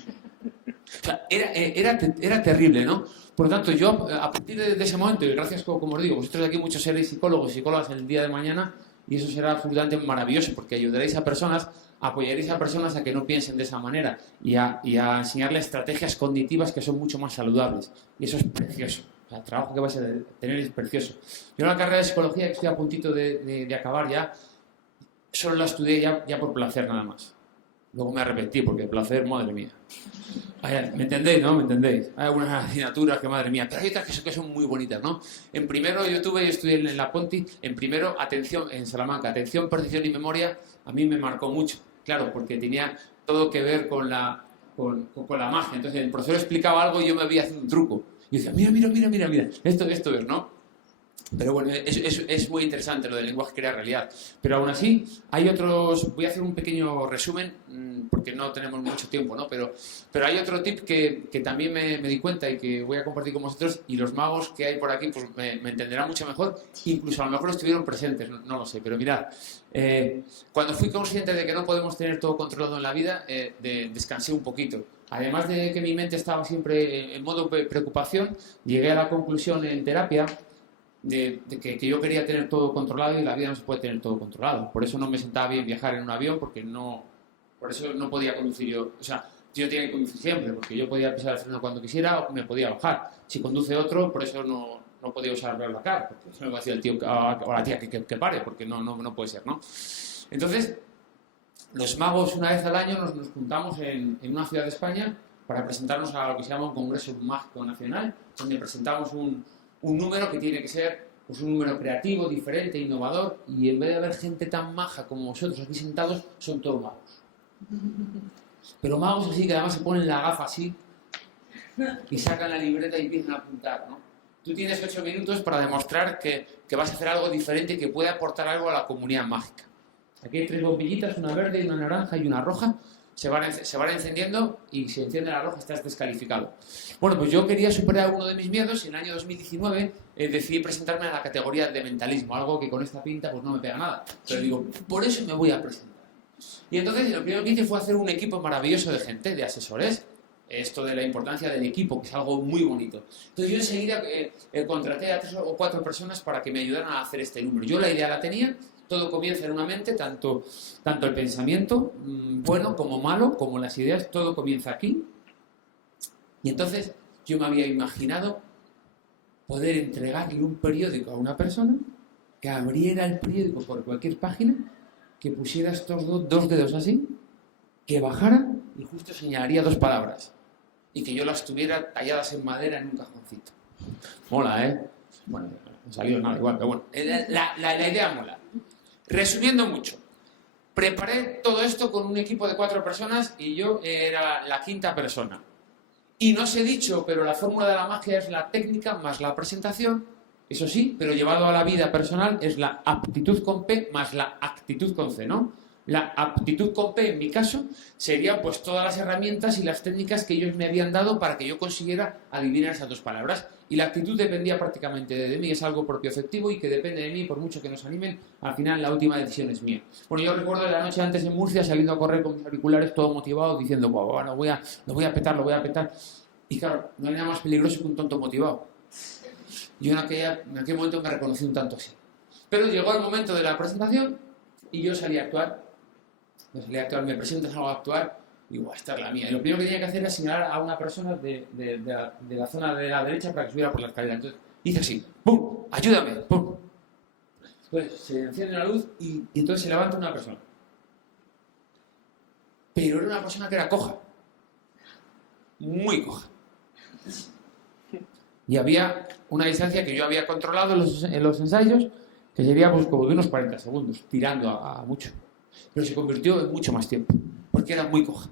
O sea, era terrible, ¿no? Por lo tanto, yo, a partir de ese momento, y gracias, como os digo, vosotros de aquí muchos seréis psicólogos y psicólogas en el día de mañana, y eso será absolutamente maravilloso, porque ayudaréis a personas, apoyaréis a personas a que no piensen de esa manera, y a enseñarles estrategias cognitivas que son mucho más saludables. Y eso es precioso. O sea, el trabajo que vais a tener es precioso. Yo en la carrera de psicología, que estoy a puntito de acabar ya, solo la estudié ya por placer nada más. Luego me arrepentí, porque el placer, madre mía. ¿Me entendéis, no? ¿Me entendéis? Hay algunas asignaturas que, madre mía, pero hay otras que son muy bonitas, ¿no? En primero, yo estudié en la Ponti, en primero, atención, en Salamanca, atención, percepción y memoria, a mí me marcó mucho, claro, porque tenía todo que ver con la magia. Entonces, el profesor explicaba algo y yo me veía haciendo un truco. Y decía, mira, esto es, ¿no? Pero bueno, es muy interesante lo del lenguaje crea realidad. Pero aún así, hay otros... Voy a hacer un pequeño resumen, porque no tenemos mucho tiempo, ¿no? Pero hay otro tip que también me di cuenta y que voy a compartir con vosotros, y los magos que hay por aquí pues me entenderán mucho mejor. Incluso a lo mejor estuvieron presentes, no lo sé. Pero mirad, cuando fui consciente de que no podemos tener todo controlado en la vida, descansé un poquito. Además de que mi mente estaba siempre en modo preocupación, llegué a la conclusión en terapia de que yo quería tener todo controlado, y la vida no se puede tener todo controlado. Por eso no me sentaba bien viajar en un avión, por eso no podía conducir yo. O sea, yo tenía que conducir siempre, porque yo podía pisar el freno cuando quisiera o me podía bajar. Si conduce otro, por eso no podía usar el BlaBlaCar, porque eso me va a decir el tío o la tía que pare, porque no puede ser, ¿no? Entonces, los magos una vez al año nos juntamos en una ciudad de España para presentarnos a lo que se llama un Congreso Mágico Nacional, donde presentamos un número que tiene que ser pues un número creativo, diferente, innovador, y en vez de haber gente tan maja como vosotros aquí sentados, son todos magos. Pero magos así, que además se ponen la gafa así y sacan la libreta y empiezan a apuntar, ¿no? Tú tienes 8 minutos para demostrar que vas a hacer algo diferente y que puede aportar algo a la comunidad mágica. Aquí hay 3 bombillitas, una verde, una naranja y una roja. Se van encendiendo, y si enciende la roja estás descalificado. Bueno, pues yo quería superar uno de mis miedos, y en el año 2019 decidí presentarme a la categoría de mentalismo, algo que con esta pinta pues no me pega nada. Pero digo, por eso me voy a presentar. Y entonces lo primero que hice fue hacer un equipo maravilloso de gente, de asesores. Esto de la importancia del equipo, que es algo muy bonito. Entonces yo enseguida contraté a 3 o 4 personas para que me ayudaran a hacer este número. Yo la idea la tenía. Todo comienza en una mente, tanto el pensamiento, bueno como malo, como las ideas, todo comienza aquí. Y entonces yo me había imaginado poder entregarle un periódico a una persona, que abriera el periódico por cualquier página, que pusiera estos dos dedos así, que bajara y justo señalaría 2 palabras, y que yo las tuviera talladas en madera en un cajoncito. Mola, ¿eh? Bueno, no salió nada igual, pero bueno, la idea mola. Resumiendo mucho, preparé todo esto con un equipo de 4 personas y yo era la 5ª persona. Y no os he dicho, pero la fórmula de la magia es la técnica más la presentación, eso sí, pero llevado a la vida personal es la aptitud con P más la actitud con C, ¿no? La aptitud con P, en mi caso, serían pues todas las herramientas y las técnicas que ellos me habían dado para que yo consiguiera adivinar esas 2 palabras. Y la actitud dependía prácticamente de mí, es algo propio efectivo y que depende de mí, por mucho que nos animen, al final la última decisión es mía. Bueno, yo recuerdo de la noche antes en Murcia, saliendo a correr con mis auriculares, todo motivado, diciendo, wow, lo voy a petar. Y claro, no hay nada más peligroso que un tonto motivado. Yo en aquel momento me reconocí un tanto así. Pero llegó el momento de la presentación y yo salí a actuar. Me presento, salgo a actuar, y digo, esta es la mía. Y lo primero que tenía que hacer era señalar a una persona de la zona de la derecha para que subiera por la escalera. Entonces hice así, ¡pum! ¡Ayúdame! ¡Pum! Entonces se enciende la luz y entonces se levanta una persona. Pero era una persona que era coja. Muy coja. Y había una distancia que yo había controlado en los ensayos, que sería pues como de unos 40 segundos, tirando a mucho. Pero se convirtió en mucho más tiempo, porque era muy coja.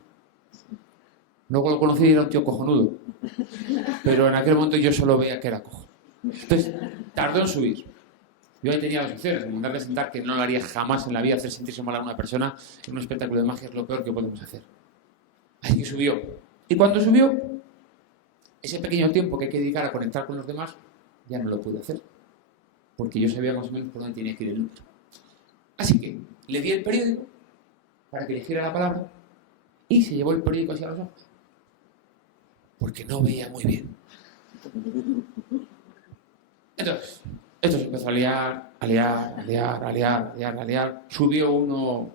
Luego lo conocí y era un tío cojonudo. Pero en aquel momento yo solo veía que era cojo. Entonces, tardó en subir. Yo ahí tenía dos opciones. Mandarle sentar, que no lo haría jamás en la vida, hacer sentirse mal a una persona en un espectáculo de magia es lo peor que podemos hacer. Así que subió. Y cuando subió, ese pequeño tiempo que hay que dedicar a conectar con los demás, ya no lo pude hacer. Porque yo sabía más o menos por dónde tenía que ir el número. Así que le di el periódico para que eligiera la palabra y se llevó el periódico hacia los ojos. Porque no veía muy bien. Entonces, esto se empezó a liar. Subió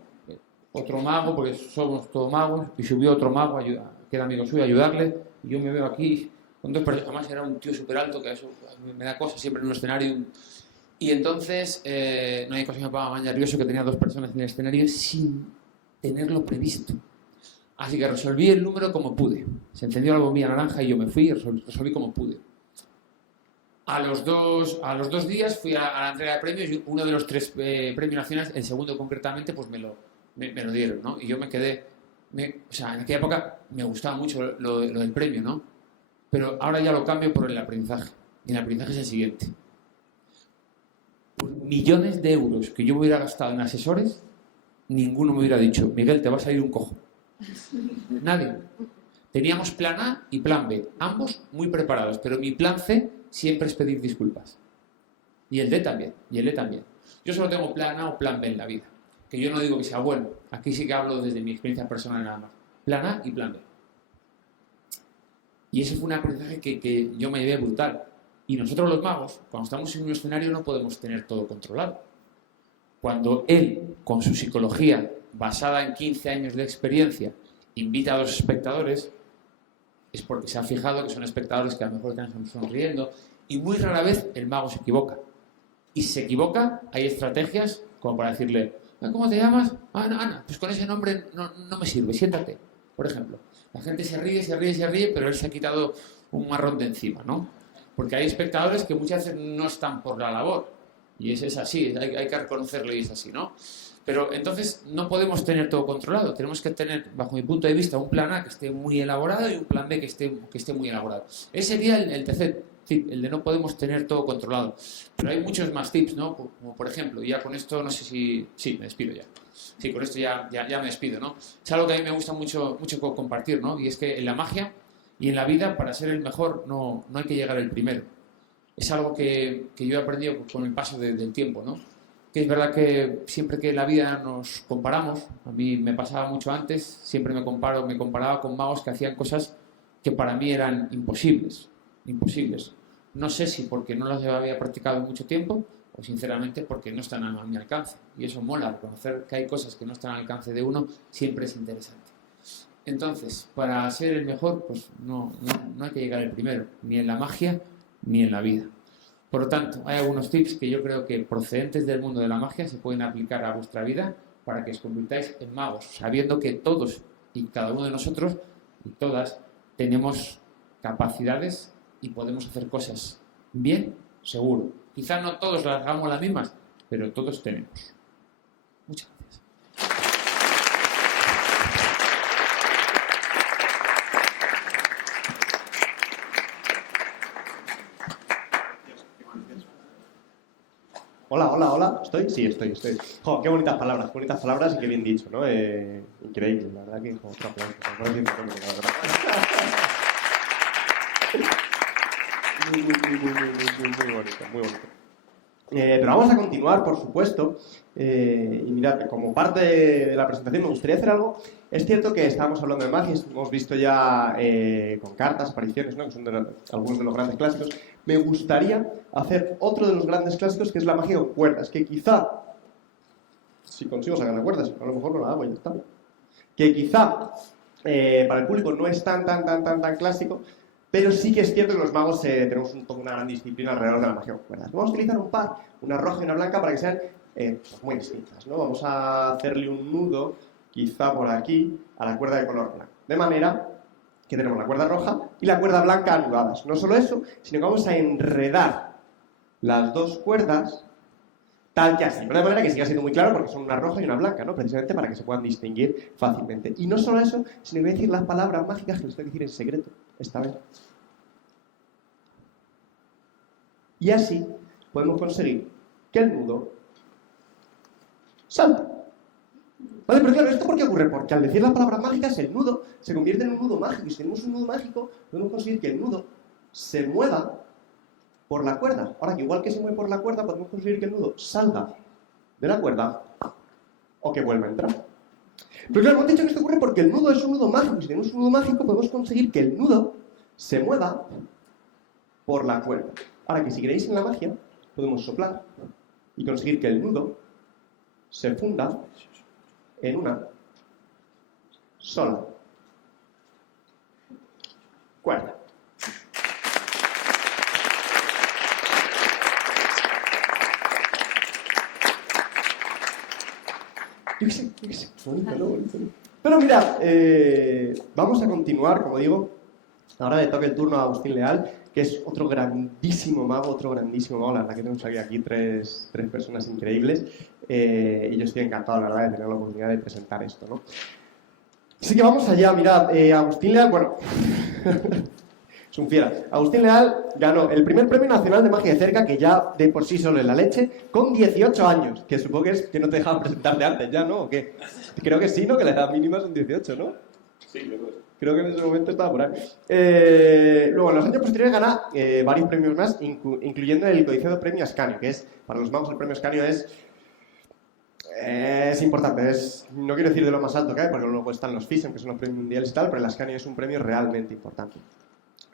otro mago, porque somos todos magos, y subió otro mago, que era amigo suyo, a ayudarle. Y yo me veo aquí con dos personas. Además era un tío súper alto, que eso me da cosa siempre en un escenario. Y entonces, no hay cosa que me ponga más nervioso que tenía dos personas en el escenario sin tenerlo previsto. Así que resolví el número como pude. Se encendió la bombilla naranja y yo me fui y resolví como pude. A los dos días fui a la entrega de premios y uno de los 3 premios nacionales, el segundo concretamente, pues me lo dieron, ¿no? Y yo me quedé... o sea, en aquella época me gustaba mucho lo del premio, ¿no? Pero ahora ya lo cambio por el aprendizaje. Y el aprendizaje es el siguiente. Por millones de euros que yo me hubiera gastado en asesores, ninguno me hubiera dicho, Miguel, te va a salir un cojo. Nadie. Teníamos plan A y plan B, ambos muy preparados, pero mi plan C siempre es pedir disculpas. Y el D también, Yo solo tengo plan A o plan B en la vida, que yo no digo que sea bueno, aquí sí que hablo desde mi experiencia personal nada más. Plan A y plan B. Y ese fue un aprendizaje que yo me llevé brutal. Y nosotros los magos, cuando estamos en un escenario no podemos tener todo controlado. Cuando él, con su psicología basada en 15 años de experiencia, invita a los espectadores, es porque se ha fijado que son espectadores que a lo mejor están sonriendo, y muy rara vez el mago se equivoca. Y si se equivoca, hay estrategias como para decirle, ¿cómo te llamas? Ana, pues con ese nombre no me sirve, siéntate. Por ejemplo, la gente se ríe, pero él se ha quitado un marrón de encima, ¿no? Porque hay espectadores que muchas veces no están por la labor. Y es así, hay que reconocerlo y es así, ¿no? Pero entonces no podemos tener todo controlado. Tenemos que tener, bajo mi punto de vista, un plan A que esté muy elaborado y un plan B que esté muy elaborado. Ese sería el tercer tip, el de no podemos tener todo controlado. Pero hay muchos más tips, ¿no? Como por ejemplo, ya con esto no sé si... Sí, me despido ya. Sí, con esto ya me despido, ¿no? Es algo que a mí me gusta mucho compartir, ¿no? Y es que en la magia y en la vida, para ser el mejor, no hay que llegar el primero. Es algo que yo he aprendido con el paso del tiempo, ¿no? Que es verdad que siempre que en la vida nos comparamos, a mí me pasaba mucho antes, siempre me comparaba con magos que hacían cosas que para mí eran imposibles. No sé si porque no las había practicado en mucho tiempo o sinceramente porque no están a mi alcance. Y eso mola, reconocer que hay cosas que no están al alcance de uno siempre es interesante. Entonces, para ser el mejor, pues no hay que llegar el primero, ni en la magia ni en la vida. Por lo tanto, hay algunos tips que yo creo que procedentes del mundo de la magia se pueden aplicar a vuestra vida para que os convirtáis en magos, sabiendo que todos y cada uno de nosotros y todas tenemos capacidades y podemos hacer cosas bien, seguro. Quizá no todos las hagamos las mismas, pero todos tenemos. Muchas gracias. Hola, ¿estoy? Sí, estoy. Jo, qué bonitas palabras y qué bien dicho, ¿no? Increíble, la verdad que, otro aplauso, me parece increíble, la verdad. Muy bonito. Pero vamos a continuar, por supuesto, y mirad, como parte de la presentación me gustaría hacer algo. Es cierto que estábamos hablando de magia, hemos visto ya con cartas, apariciones, ¿no? Que son algunos de los grandes clásicos. Me gustaría hacer otro de los grandes clásicos, que es la magia con cuerdas, que quizá, si consigo sacar las cuerdas, a lo mejor no la hago y ya está. Que quizá para el público no es tan clásico, pero sí que es cierto que los magos tenemos una gran disciplina alrededor de la magia con cuerdas. Vamos a utilizar un par, una roja y una blanca, para que sean pues muy distintas, ¿no? Vamos a hacerle un nudo, quizá por aquí, a la cuerda de color blanco. De manera que tenemos la cuerda roja y la cuerda blanca anudadas. No solo eso, sino que vamos a enredar las dos cuerdas Tal que así, pero de manera que siga siendo muy claro porque son una roja y una blanca, ¿no? Precisamente para que se puedan distinguir fácilmente. Y no solo eso, sino que voy a decir las palabras mágicas que les tengo que decir en secreto, esta vez. Y así podemos conseguir que el nudo salte. Vale, pero claro, ¿esto por qué ocurre? Porque al decir las palabras mágicas, el nudo se convierte en un nudo mágico. Y si tenemos un nudo mágico, podemos conseguir que el nudo se mueva por la cuerda. Ahora, que igual que se mueve por la cuerda, podemos conseguir que el nudo salga de la cuerda o que vuelva a entrar. Pero claro, hemos dicho que esto ocurre porque el nudo es un nudo mágico. Y si tenemos un nudo mágico, podemos conseguir que el nudo se mueva por la cuerda. Ahora, que si queréis en la magia, podemos soplar y conseguir que el nudo se funda en una sola cuerda. Yo qué sé, bonito, ¿no? Bonito. Pero mirad, vamos a continuar, como digo. Ahora le toca el turno a Agustín Leal, que es otro grandísimo mago. La verdad que tenemos aquí tres personas increíbles. Y yo estoy encantado, la verdad, de tener la oportunidad de presentar esto, ¿no? Así que vamos allá, mirad, Agustín Leal, bueno, es un fiera. Agustín Leal ganó el primer premio nacional de magia de cerca, que ya de por sí solo es la leche, con 18 años, que supongo que es que no te dejaban presentarte antes ya, ¿no? ¿O qué? Creo que sí, ¿no? Que la edad mínima son 18, ¿no? Sí, creo que sí. Creo que en ese momento estaba por ahí. Luego, en los años posteriores gana varios premios más, incluyendo el codiciado premio Ascanio, que es, para los magos el premio Ascanio es importante. No quiero decir de lo más alto que hay, porque luego están los FISM, que son los premios mundiales y tal, pero el Ascanio es un premio realmente importante.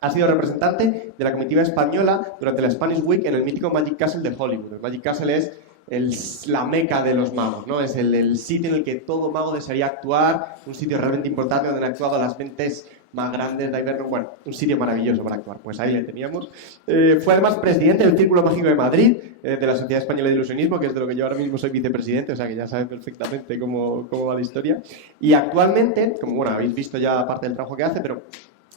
Ha sido representante de la comitiva española durante la Spanish Week en el mítico Magic Castle de Hollywood. El Magic Castle es la meca de los magos, ¿no? Es el sitio en el que todo mago desearía actuar, un sitio realmente importante donde han actuado las mentes más grandes de Iberno. Bueno, un sitio maravilloso para actuar. Pues ahí le teníamos. Fue además presidente del Círculo Mágico de Madrid, de la Sociedad Española de Ilusionismo, que es de lo que yo ahora mismo soy vicepresidente, o sea que ya saben perfectamente cómo va la historia. Y actualmente, como bueno, habéis visto ya parte del trabajo que hace, pero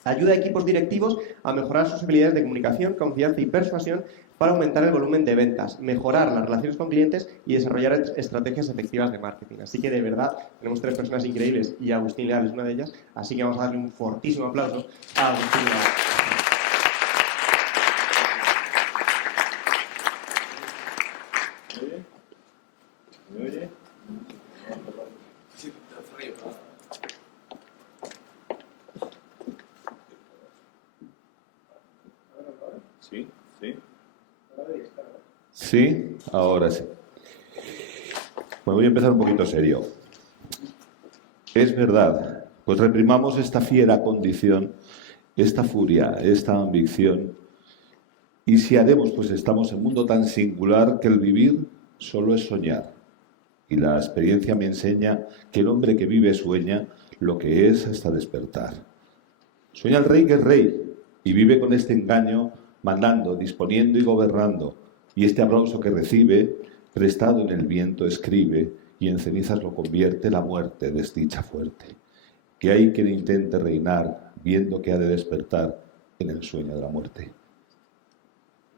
ayuda a equipos directivos a mejorar sus habilidades de comunicación, confianza y persuasión para aumentar el volumen de ventas, mejorar las relaciones con clientes y desarrollar estrategias efectivas de marketing. Así que, de verdad, tenemos tres personas increíbles y Agustín Leal es una de ellas, así que vamos a darle un fortísimo aplauso a Agustín Leal. ¿Me oye? Sí, sí. Sí, ahora sí. Bueno, voy a empezar un poquito serio. Es verdad, pues reprimamos esta fiera condición, esta furia, esta ambición. Y si haremos, pues estamos en un mundo tan singular que el vivir solo es soñar. Y la experiencia me enseña que el hombre que vive sueña lo que es hasta despertar. Sueña el rey que es rey y vive con este engaño mandando, disponiendo y gobernando. Y este aplauso que recibe, prestado en el viento escribe y en cenizas lo convierte la muerte, desdicha fuerte. Que hay quien intente reinar viendo que ha de despertar en el sueño de la muerte.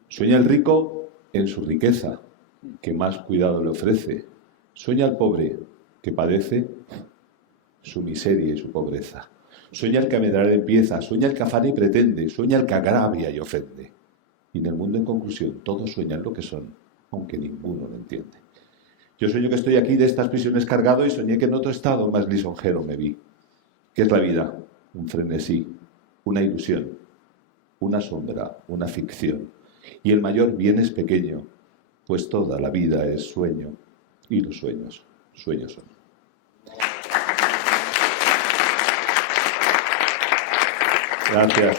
Sueña el rico en su riqueza, que más cuidado le ofrece. Sueña el pobre, que padece su miseria y su pobreza. Sueña el que a medrar empieza, sueña el que afana y pretende, sueña el que agravia y ofende. Y en el mundo, en conclusión, todos sueñan lo que son, aunque ninguno lo entiende. Yo sueño que estoy aquí de estas prisiones cargado y soñé que en otro estado más lisonjero me vi. ¿Qué es la vida? Un frenesí, una ilusión, una sombra, una ficción. Y el mayor bien es pequeño, pues toda la vida es sueño, y los sueños, sueños son. Gracias.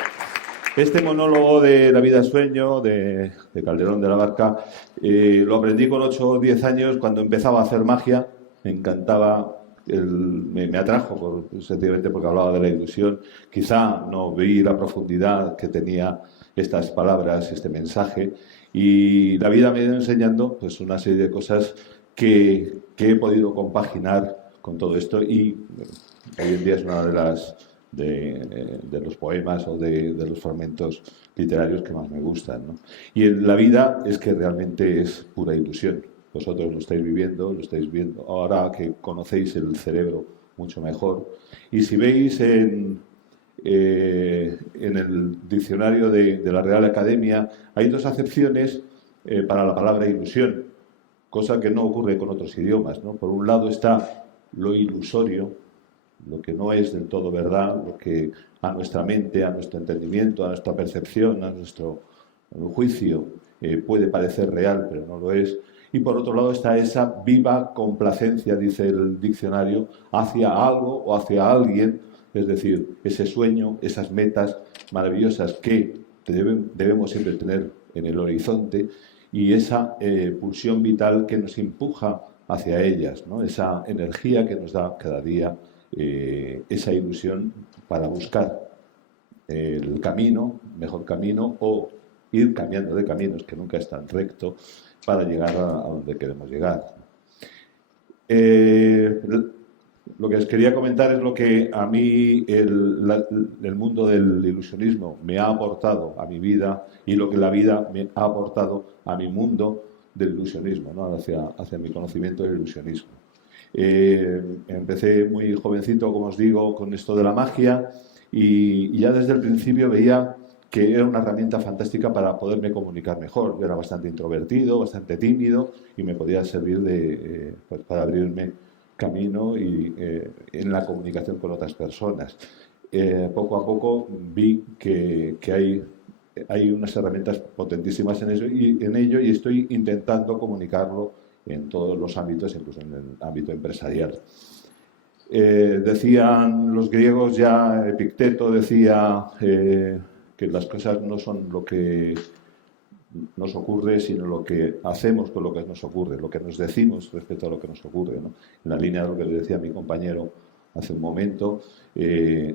Este monólogo de La vida es sueño, de Calderón de la Barca, lo aprendí con 8 o 10 años cuando empezaba a hacer magia. Me encantaba, me atrajo sencillamente porque hablaba de la ilusión. Quizá no vi la profundidad que tenía estas palabras, este mensaje, y la vida me ha ido enseñando pues, una serie de cosas que he podido compaginar con todo esto, y hoy en día es una de los poemas o de los fragmentos literarios que más me gustan, ¿no? Y la vida es que realmente es pura ilusión. Vosotros lo estáis viviendo, lo estáis viendo. Ahora que conocéis el cerebro mucho mejor. Y si veis en el diccionario de la Real Academia, hay dos acepciones para la palabra ilusión, cosa que no ocurre con otros idiomas, ¿no? Por un lado está lo ilusorio, lo que no es del todo verdad, lo que a nuestra mente, a nuestro entendimiento, a nuestra percepción, a nuestro juicio puede parecer real, pero no lo es. Y por otro lado está esa viva complacencia, dice el diccionario, hacia algo o hacia alguien, es decir, ese sueño, esas metas maravillosas que debemos siempre tener en el horizonte y esa pulsión vital que nos empuja hacia ellas, ¿no? Esa energía que nos da cada día, esa ilusión para buscar el camino, mejor camino, o ir cambiando de caminos, que nunca es tan recto, para llegar a donde queremos llegar. Lo que os quería comentar es lo que a mí el mundo del ilusionismo me ha aportado a mi vida y lo que la vida me ha aportado a mi mundo del ilusionismo, ¿no? hacia mi conocimiento del ilusionismo. Empecé muy jovencito, como os digo, con esto de la magia y ya desde el principio veía que era una herramienta fantástica para poderme comunicar mejor. Yo era bastante introvertido, bastante tímido y me podía servir pues para abrirme camino y en la comunicación con otras personas. Poco a poco vi que hay unas herramientas potentísimas en ello y estoy intentando comunicarlo en todos los ámbitos, incluso en el ámbito empresarial. Decían los griegos, ya Epicteto decía que las cosas no son lo que nos ocurre, sino lo que hacemos con lo que nos ocurre, lo que nos decimos respecto a lo que nos ocurre, ¿no? En la línea de lo que le decía mi compañero hace un momento,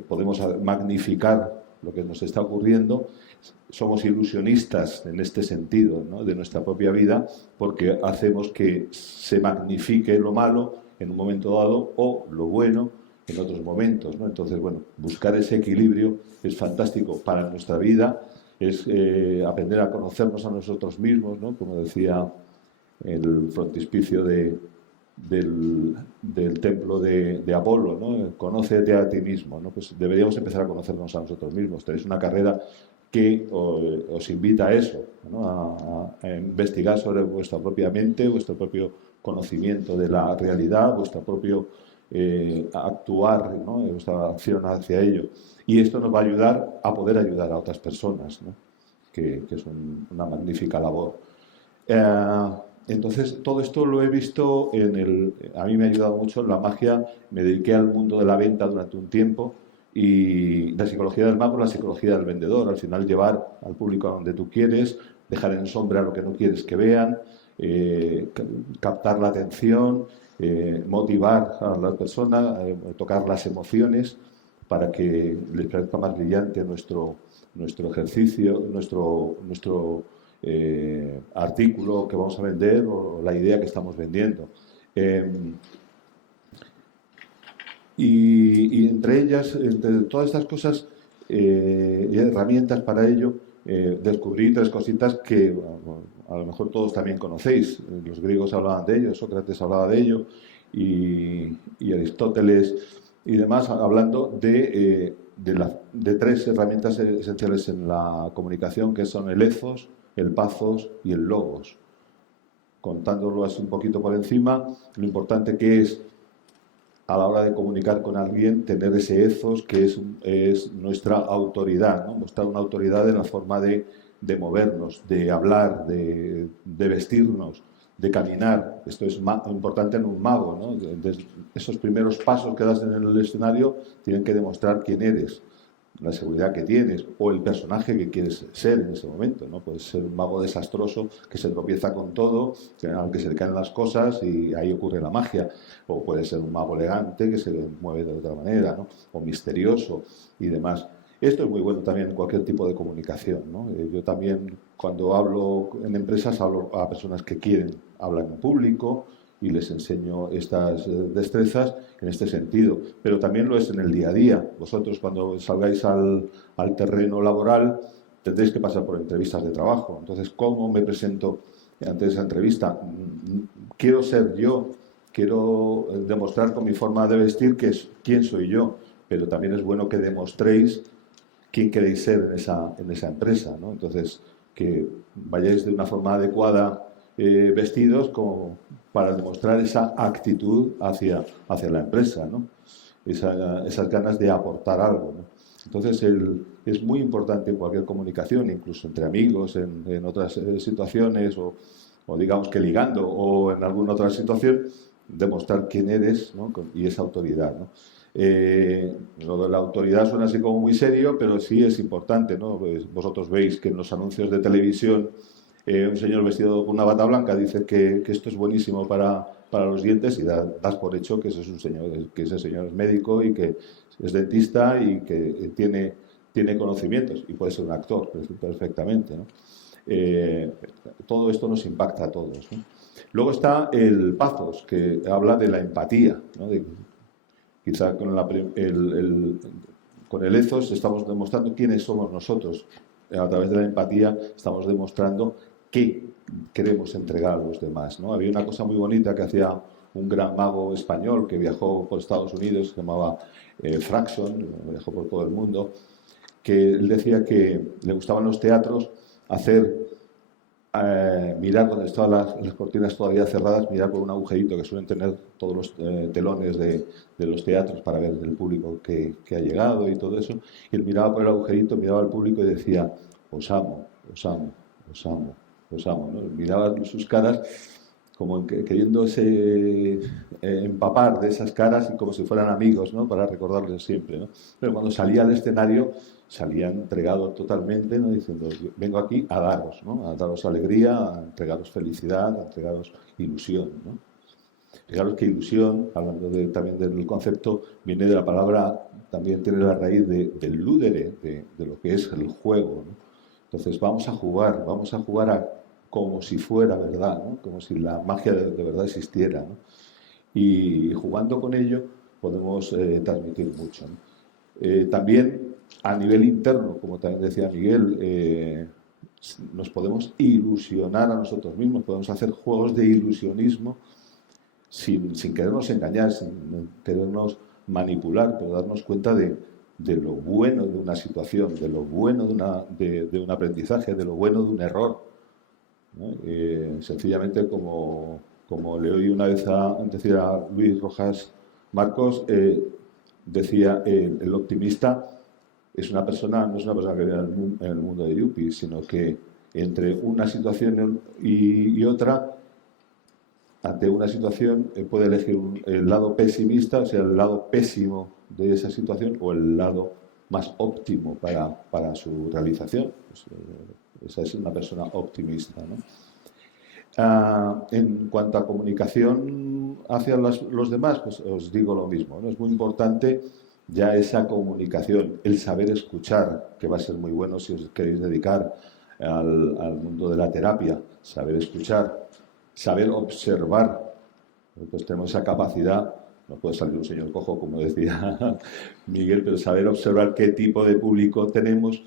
podemos magnificar lo que nos está ocurriendo. Somos ilusionistas en este sentido, ¿no? De nuestra propia vida, porque hacemos que se magnifique lo malo en un momento dado o lo bueno en otros momentos, ¿no? Entonces, bueno, buscar ese equilibrio es fantástico para nuestra vida, es aprender a conocernos a nosotros mismos, ¿no? Como decía el frontispicio del templo de Apolo, ¿no? Conócete a ti mismo, ¿no? Pues deberíamos empezar a conocernos a nosotros mismos. Tenéis una carrera que os invita a eso, ¿no? a investigar sobre vuestra propia mente, vuestro propio conocimiento de la realidad, vuestro propio actuar, ¿no? Vuestra acción hacia ello. Y esto nos va a ayudar a poder ayudar a otras personas, ¿no? que es una magnífica labor. Entonces, todo esto lo he visto a mí me ha ayudado mucho en la magia. Me dediqué al mundo de la venta durante un tiempo y la psicología del mago, la psicología del vendedor. Al final, llevar al público a donde tú quieres, dejar en sombra lo que no quieres que vean, captar la atención, motivar a la persona, tocar las emociones para que les parezca más brillante nuestro ejercicio, nuestro artículo que vamos a vender o la idea que estamos vendiendo. Y entre ellas, entre todas estas cosas y herramientas para ello, descubrí tres cositas que a lo mejor todos también conocéis. Los griegos hablaban de ello, Sócrates hablaba de ello y Aristóteles y demás, hablando de tres herramientas esenciales en la comunicación, que son el ethos, el pathos y el logos. Contándolo así un poquito por encima, lo importante que es a la hora de comunicar con alguien tener ese ethos que es nuestra autoridad, ¿no? Mostrar una autoridad en la forma de movernos, de hablar, de vestirnos, de caminar. Esto es importante en un mago, ¿no? Esos primeros pasos que das en el escenario tienen que demostrar quién eres, la seguridad que tienes o el personaje que quieres ser en ese momento, ¿no? Puedes ser un mago desastroso que se tropieza con todo, aunque se le caen las cosas y ahí ocurre la magia. O puede ser un mago elegante que se mueve de otra manera, ¿no? O misterioso y demás. Esto es muy bueno también en cualquier tipo de comunicación, ¿no? Yo también, cuando hablo en empresas, hablo a personas que quieren hablar en público y les enseño estas destrezas en este sentido. Pero también lo es en el día a día. Vosotros, cuando salgáis al terreno laboral, tendréis que pasar por entrevistas de trabajo. Entonces, ¿cómo me presento ante esa entrevista? quiero ser yo, quiero demostrar con mi forma de vestir quién soy yo, pero también es bueno que demostréis quién queréis ser en esa empresa, ¿no? Entonces, que vayáis de una forma adecuada vestidos como para demostrar esa actitud hacia la empresa, ¿no? Esas ganas de aportar algo, ¿no? Entonces, es muy importante en cualquier comunicación, incluso entre amigos, en otras situaciones, o digamos que ligando, o en alguna otra situación, demostrar quién eres, ¿no? Y esa autoridad, ¿no? Lo de la autoridad suena así como muy serio, pero sí es importante, ¿no? Pues vosotros veis que en los anuncios de televisión un señor vestido con una bata blanca dice que esto es buenísimo para los dientes y das por hecho que ese es un señor, que ese señor es médico y que es dentista y que tiene conocimientos y puede ser un actor perfectamente, ¿no? Todo esto nos impacta a todos, ¿no? Luego está el pathos, que habla de la empatía, ¿no? Quizá con el ethos estamos demostrando quiénes somos nosotros. A través de la empatía estamos demostrando qué queremos entregar a los demás, ¿no? Había una cosa muy bonita que hacía un gran mago español que viajó por Estados Unidos, se llamaba Fraxon, viajó por todo el mundo, que él decía que le gustaban los teatros hacer mirar cuando estaban las cortinas todavía cerradas, mirar por un agujerito que suelen tener todos los telones de los teatros para ver el público que ha llegado y todo eso. Y él miraba por el agujerito, miraba al público y decía: os amo, os amo, os amo, os amo, ¿no? Miraba sus caras como queriéndose empapar de esas caras y como si fueran amigos, ¿no? Para recordarles siempre, ¿no? Pero cuando salía al escenario salía entregado totalmente, ¿no? Diciendo: vengo aquí a daros, ¿no? A daros alegría, a entregaros felicidad, a entregaros ilusión, ¿no? Fijaros que ilusión, hablando también del concepto, viene de la palabra, también tiene la raíz del ludere, de lo que es el juego, ¿no? Entonces vamos a jugar como si fuera verdad, ¿no? Como si la magia de verdad existiera, ¿no? Y jugando con ello podemos transmitir mucho, ¿no? También a nivel interno, como también decía Miguel, nos podemos ilusionar a nosotros mismos, podemos hacer juegos de ilusionismo sin querernos engañar, sin querernos manipular, pero darnos cuenta de lo bueno de una situación, de lo bueno de un aprendizaje, de lo bueno de un error, ¿no? Sencillamente, como le oí una vez decir a Luis Rojas Marcos, decía, el optimista no es una persona que vive en el mundo de Yuppie, sino que entre una situación y otra, ante una situación, puede elegir el lado pesimista, o sea, el lado pésimo de esa situación, o el lado más óptimo para su realización. Pues, esa es una persona optimista, ¿no? En cuanto a comunicación hacia los demás, pues os digo lo mismo, ¿no? Es muy importante ya esa comunicación, el saber escuchar, que va a ser muy bueno si os queréis dedicar al mundo de la terapia, saber escuchar, saber observar. Pues tenemos esa capacidad, no puede salir un señor cojo, como decía Miguel, pero saber observar qué tipo de público tenemos,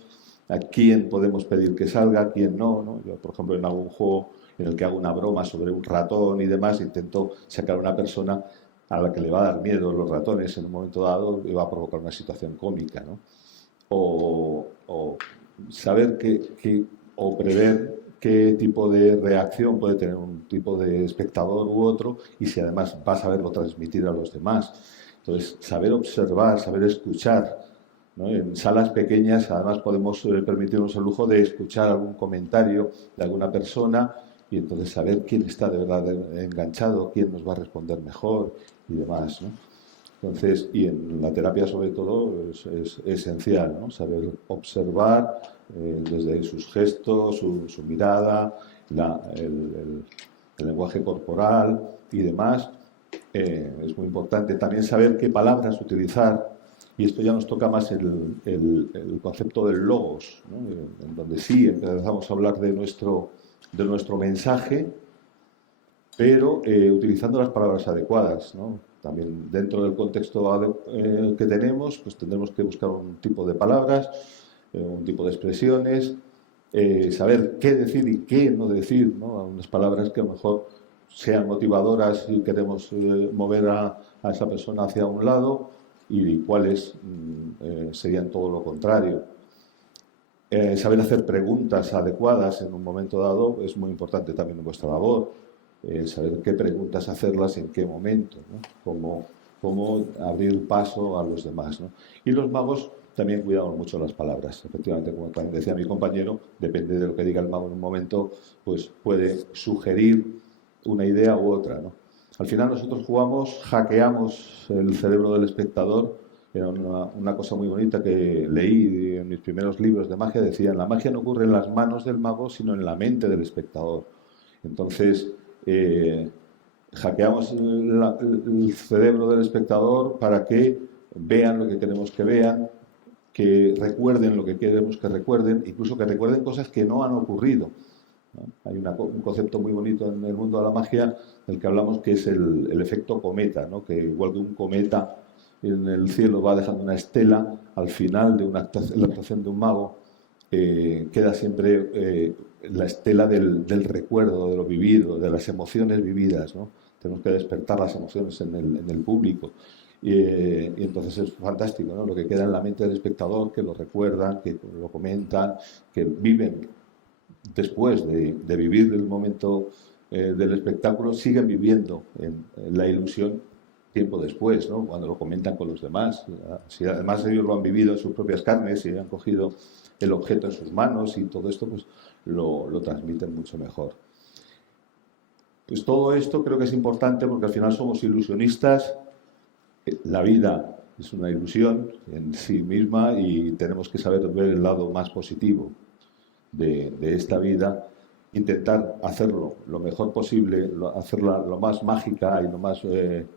a quién podemos pedir que salga, a quién no, ¿no? Yo, por ejemplo, en algún juego en el que hago una broma sobre un ratón y demás, intento sacar a una persona a la que le va a dar miedo los ratones en un momento dado y va a provocar una situación cómica, ¿no? O saber o prever qué tipo de reacción puede tener un tipo de espectador u otro, y si además va a saberlo transmitir a los demás. Entonces, saber observar, saber escuchar, ¿no? En salas pequeñas, además, podemos permitirnos el lujo de escuchar algún comentario de alguna persona y entonces saber quién está de verdad enganchado, quién nos va a responder mejor y demás, ¿no? Entonces, y en la terapia sobre todo es esencial, ¿no? Saber observar desde sus gestos, su mirada, el lenguaje corporal y demás. Es muy importante también saber qué palabras utilizar, y esto ya nos toca más el concepto del logos, ¿no? En donde sí empezamos a hablar de nuestro mensaje, pero utilizando las palabras adecuadas, ¿no? También dentro del contexto que tenemos, pues tendremos que buscar un tipo de palabras, un tipo de expresiones, saber qué decir y qué no decir, ¿no? Unas palabras que a lo mejor sean motivadoras y queremos mover a esa persona hacia un lado, y cuáles serían todo lo contrario. Saber hacer preguntas adecuadas en un momento dado es muy importante también en vuestra labor. Saber qué preguntas hacerlas en qué momento, ¿no? Cómo abrir paso a los demás, ¿no? Y los magos también cuidamos mucho las palabras. Efectivamente, como también decía mi compañero, depende de lo que diga el mago en un momento, pues puede sugerir una idea u otra, ¿no? Al final nosotros hackeamos el cerebro del espectador. Era una cosa muy bonita que leí en mis primeros libros de magia. Decían, la magia no ocurre en las manos del mago, sino en la mente del espectador. Entonces, hackeamos el cerebro del espectador para que vean lo que queremos que vean, que recuerden lo que queremos que recuerden, incluso que recuerden cosas que no han ocurrido, ¿no? Hay un concepto muy bonito en el mundo de la magia del que hablamos, que es el efecto cometa, ¿no? Que igual que un cometa en el cielo va dejando una estela, al final de la actuación de un mago queda siempre la estela del recuerdo, de lo vivido, de las emociones vividas, ¿no? Tenemos que despertar las emociones en el público. Y entonces es fantástico, ¿no? Lo que queda en la mente del espectador, que lo recuerdan, que lo comentan, que viven después de vivir el momento del espectáculo, siguen viviendo en la ilusión tiempo después, ¿no? Cuando lo comentan con los demás. Si además ellos lo han vivido en sus propias carnes y han cogido el objeto en sus manos y todo esto, pues lo transmiten mucho mejor. Pues todo esto creo que es importante porque al final somos ilusionistas. La vida es una ilusión en sí misma y tenemos que saber ver el lado más positivo de esta vida, intentar hacerlo lo mejor posible, hacerla lo más mágica y lo más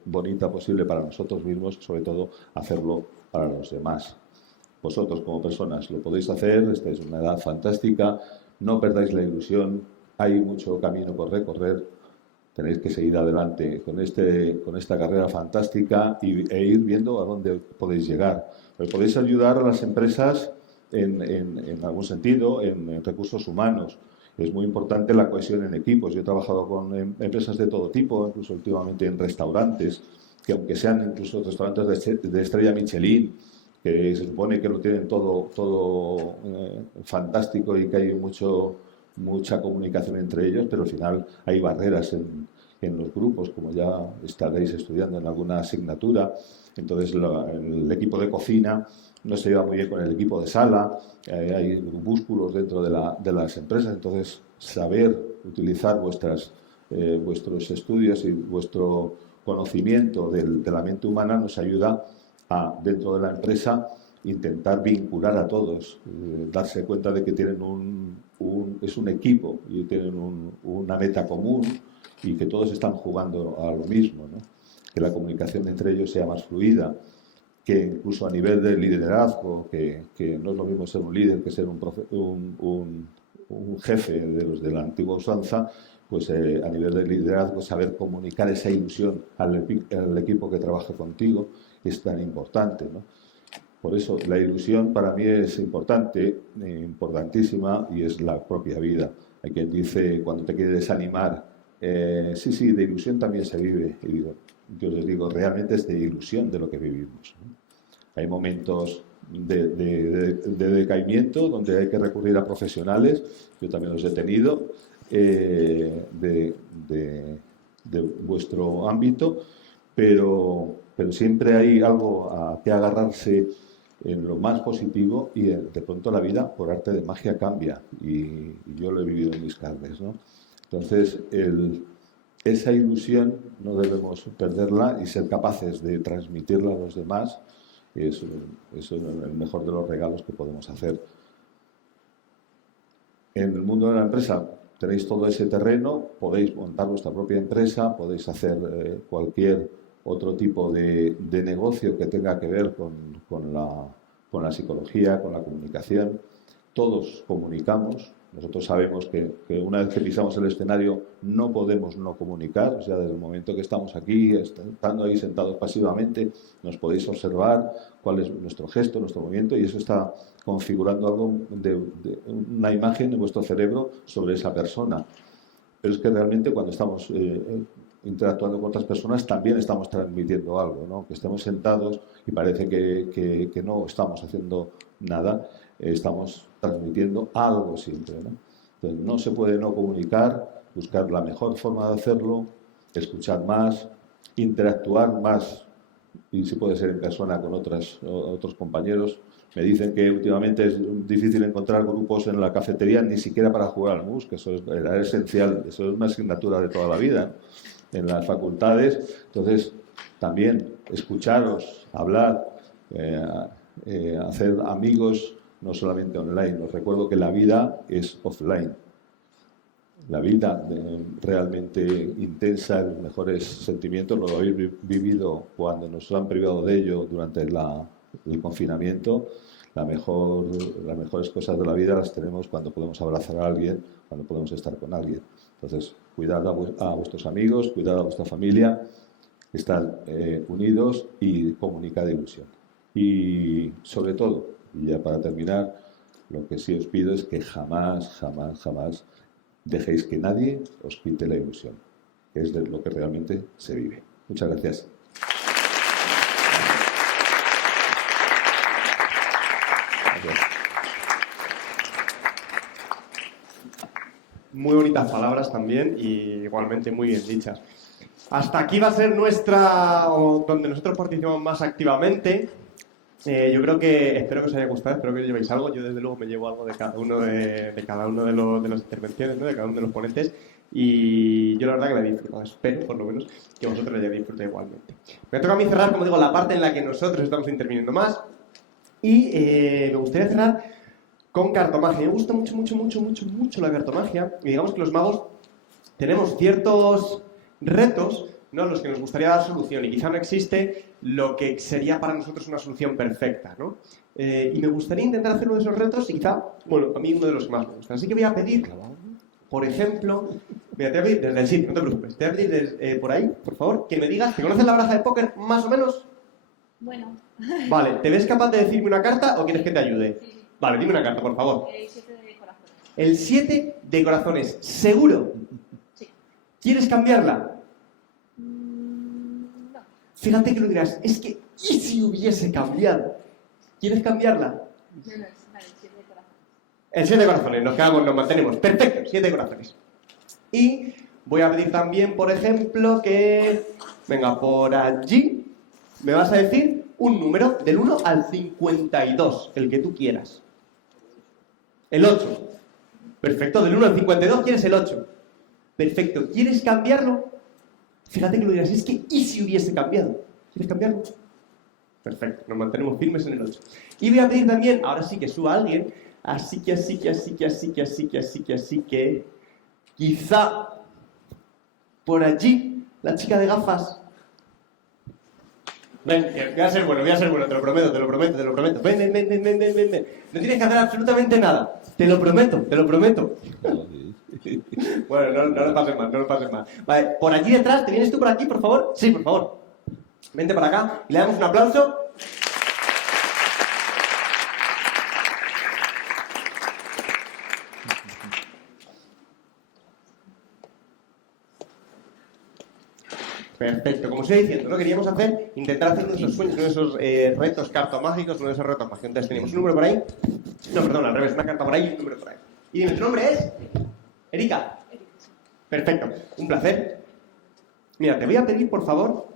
bonita posible para nosotros mismos, sobre todo hacerlo para los demás. Vosotros como personas lo podéis hacer, estáis en una edad fantástica, no perdáis la ilusión, hay mucho camino por recorrer. Tenéis que seguir adelante con esta carrera fantástica e ir viendo a dónde podéis llegar. Pero podéis ayudar a las empresas en algún sentido, en recursos humanos. Es muy importante la cohesión en equipos. Yo he trabajado con empresas de todo tipo, incluso últimamente en restaurantes, que aunque sean incluso restaurantes de estrella Michelin, que se supone que lo tienen todo fantástico y que hay mucha comunicación entre ellos, pero al final hay barreras en los grupos, como ya estaréis estudiando en alguna asignatura. Entonces el equipo de cocina no se lleva muy bien con el equipo de sala, hay grupúsculos dentro de las empresas. Entonces saber utilizar vuestros estudios y vuestro conocimiento de la mente humana nos ayuda a, dentro de la empresa, intentar vincular a todos, darse cuenta de que tienen es un equipo y tienen una meta común y que todos están jugando a lo mismo, ¿no? Que la comunicación entre ellos sea más fluida, que incluso a nivel de liderazgo, que no es lo mismo ser un líder que ser un jefe de los de la antigua usanza, pues a nivel de liderazgo saber comunicar esa ilusión al equipo que trabaja contigo es tan importante, ¿no? Por eso la ilusión para mí es importante, importantísima, y es la propia vida. Hay quien dice, cuando te quiere desanimar, sí, de ilusión también se vive. Y yo les digo, realmente es de ilusión de lo que vivimos, ¿no? Hay momentos de decaimiento donde hay que recurrir a profesionales, yo también los he tenido, de vuestro ámbito, pero siempre hay algo a que agarrarse en lo más positivo y de pronto la vida, por arte de magia, cambia y yo lo he vivido en mis carnes, ¿no? Entonces, esa ilusión no debemos perderla y ser capaces de transmitirla a los demás es el mejor de los regalos que podemos hacer. En el mundo de la empresa tenéis todo ese terreno, podéis montar vuestra propia empresa, podéis hacer cualquier otro tipo de negocio que tenga que ver con la psicología, con la comunicación. Todos comunicamos. Nosotros sabemos que una vez que pisamos el escenario no podemos no comunicar. O sea, desde el momento que estamos aquí, estando ahí sentados pasivamente, nos podéis observar cuál es nuestro gesto, nuestro movimiento, y eso está configurando algo de una imagen en vuestro cerebro sobre esa persona. pero es que realmente cuando estamos interactuando con otras personas también estamos transmitiendo algo, ¿no? Que estemos sentados y parece que no estamos haciendo nada, estamos transmitiendo algo siempre, ¿no? Entonces, no se puede no comunicar, buscar la mejor forma de hacerlo, escuchar más, interactuar más, y si puede ser en persona con otros compañeros. Me dicen que últimamente es difícil encontrar grupos en la cafetería, ni siquiera para jugar al mus, que eso era esencial, eso es una asignatura de toda la vida, ¿no? En las facultades. Entonces, también escucharos, hablar, hacer amigos, no solamente online. Os recuerdo que la vida es offline. La vida realmente intensa, los mejores sentimientos los habéis vivido cuando nos han privado de ello durante el confinamiento. Las mejores cosas de la vida las tenemos cuando podemos abrazar a alguien, cuando podemos estar con alguien. Entonces, cuidad a vuestros amigos, cuidad a vuestra familia, estad unidos y comunicad ilusión. Y sobre todo, y ya para terminar, lo que sí os pido es que jamás, jamás, jamás dejéis que nadie os quite la ilusión, que es de lo que realmente se vive. Muchas gracias. Muy bonitas palabras también y igualmente muy bien dichas. Hasta aquí va a ser donde nosotros participamos más activamente. Yo creo que, espero que os haya gustado, espero que os llevéis algo. Yo desde luego me llevo algo de cada uno de las intervenciones, ¿no? De cada uno de los ponentes. Y yo la verdad que la he disfrutado, espero por lo menos que vosotros la hayáis disfrutado igualmente. Me toca a mí cerrar, como digo, la parte en la que nosotros estamos interviniendo más. Y me gustaría cerrar con cartomagia. Me gusta mucho la cartomagia. Y digamos que los magos tenemos ciertos retos, ¿no?, a los que nos gustaría dar solución. Y quizá no existe lo que sería para nosotros una solución perfecta, ¿no? Y me gustaría intentar hacer uno de esos retos y quizá, bueno, a mí uno de los que más me gustan. Así que voy a pedir, por ejemplo, mira, te voy a pedir desde el sitio, no te preocupes. Te voy a pedir por ahí, por favor, que me digas, ¿te conoces la baraja de póker más o menos? Bueno. Vale, ¿te ves capaz de decirme una carta o quieres que te ayude? Sí. Vale, dime una carta, por favor. El 7 de corazones. El 7 de corazones, ¿seguro? Sí. ¿Quieres cambiarla? No. Fíjate que lo dirás, es que, ¿y si hubiese cambiado? ¿Quieres cambiarla? No, es el 7 de corazones. El 7 de corazones, nos mantenemos. Perfecto, 7 de corazones. Y voy a pedir también, por ejemplo, que... Venga, por allí me vas a decir un número del 1 al 52, el que tú quieras. El 8. Perfecto, del 1 al 52 quieres el 8. Perfecto, ¿quieres cambiarlo? Fíjate que lo dirás, es que, ¿y si hubiese cambiado? ¿Quieres cambiarlo? Perfecto, nos mantenemos firmes en el 8. Y voy a pedir también, ahora sí que suba alguien, así que, quizá por allí, la chica de gafas. Ven, voy a ser bueno, te lo prometo. Ven. No tienes que hacer absolutamente nada. Te lo prometo. Bueno, no lo pases mal. Vale, por allí detrás, ¿te vienes tú por aquí, por favor? Sí, por favor. Vente para acá y le damos un aplauso. Perfecto, como os iba diciendo, ¿no? Queríamos intentar hacer uno de esos sueños, uno de esos retos cartomágicos, uno de esos retos mágicos. Entonces teníamos un número por ahí. No, perdón, al revés, una carta por ahí y un número por ahí. Y dime, ¿tu nombre es? Erika. Perfecto, un placer. Mira, te voy a pedir, por favor,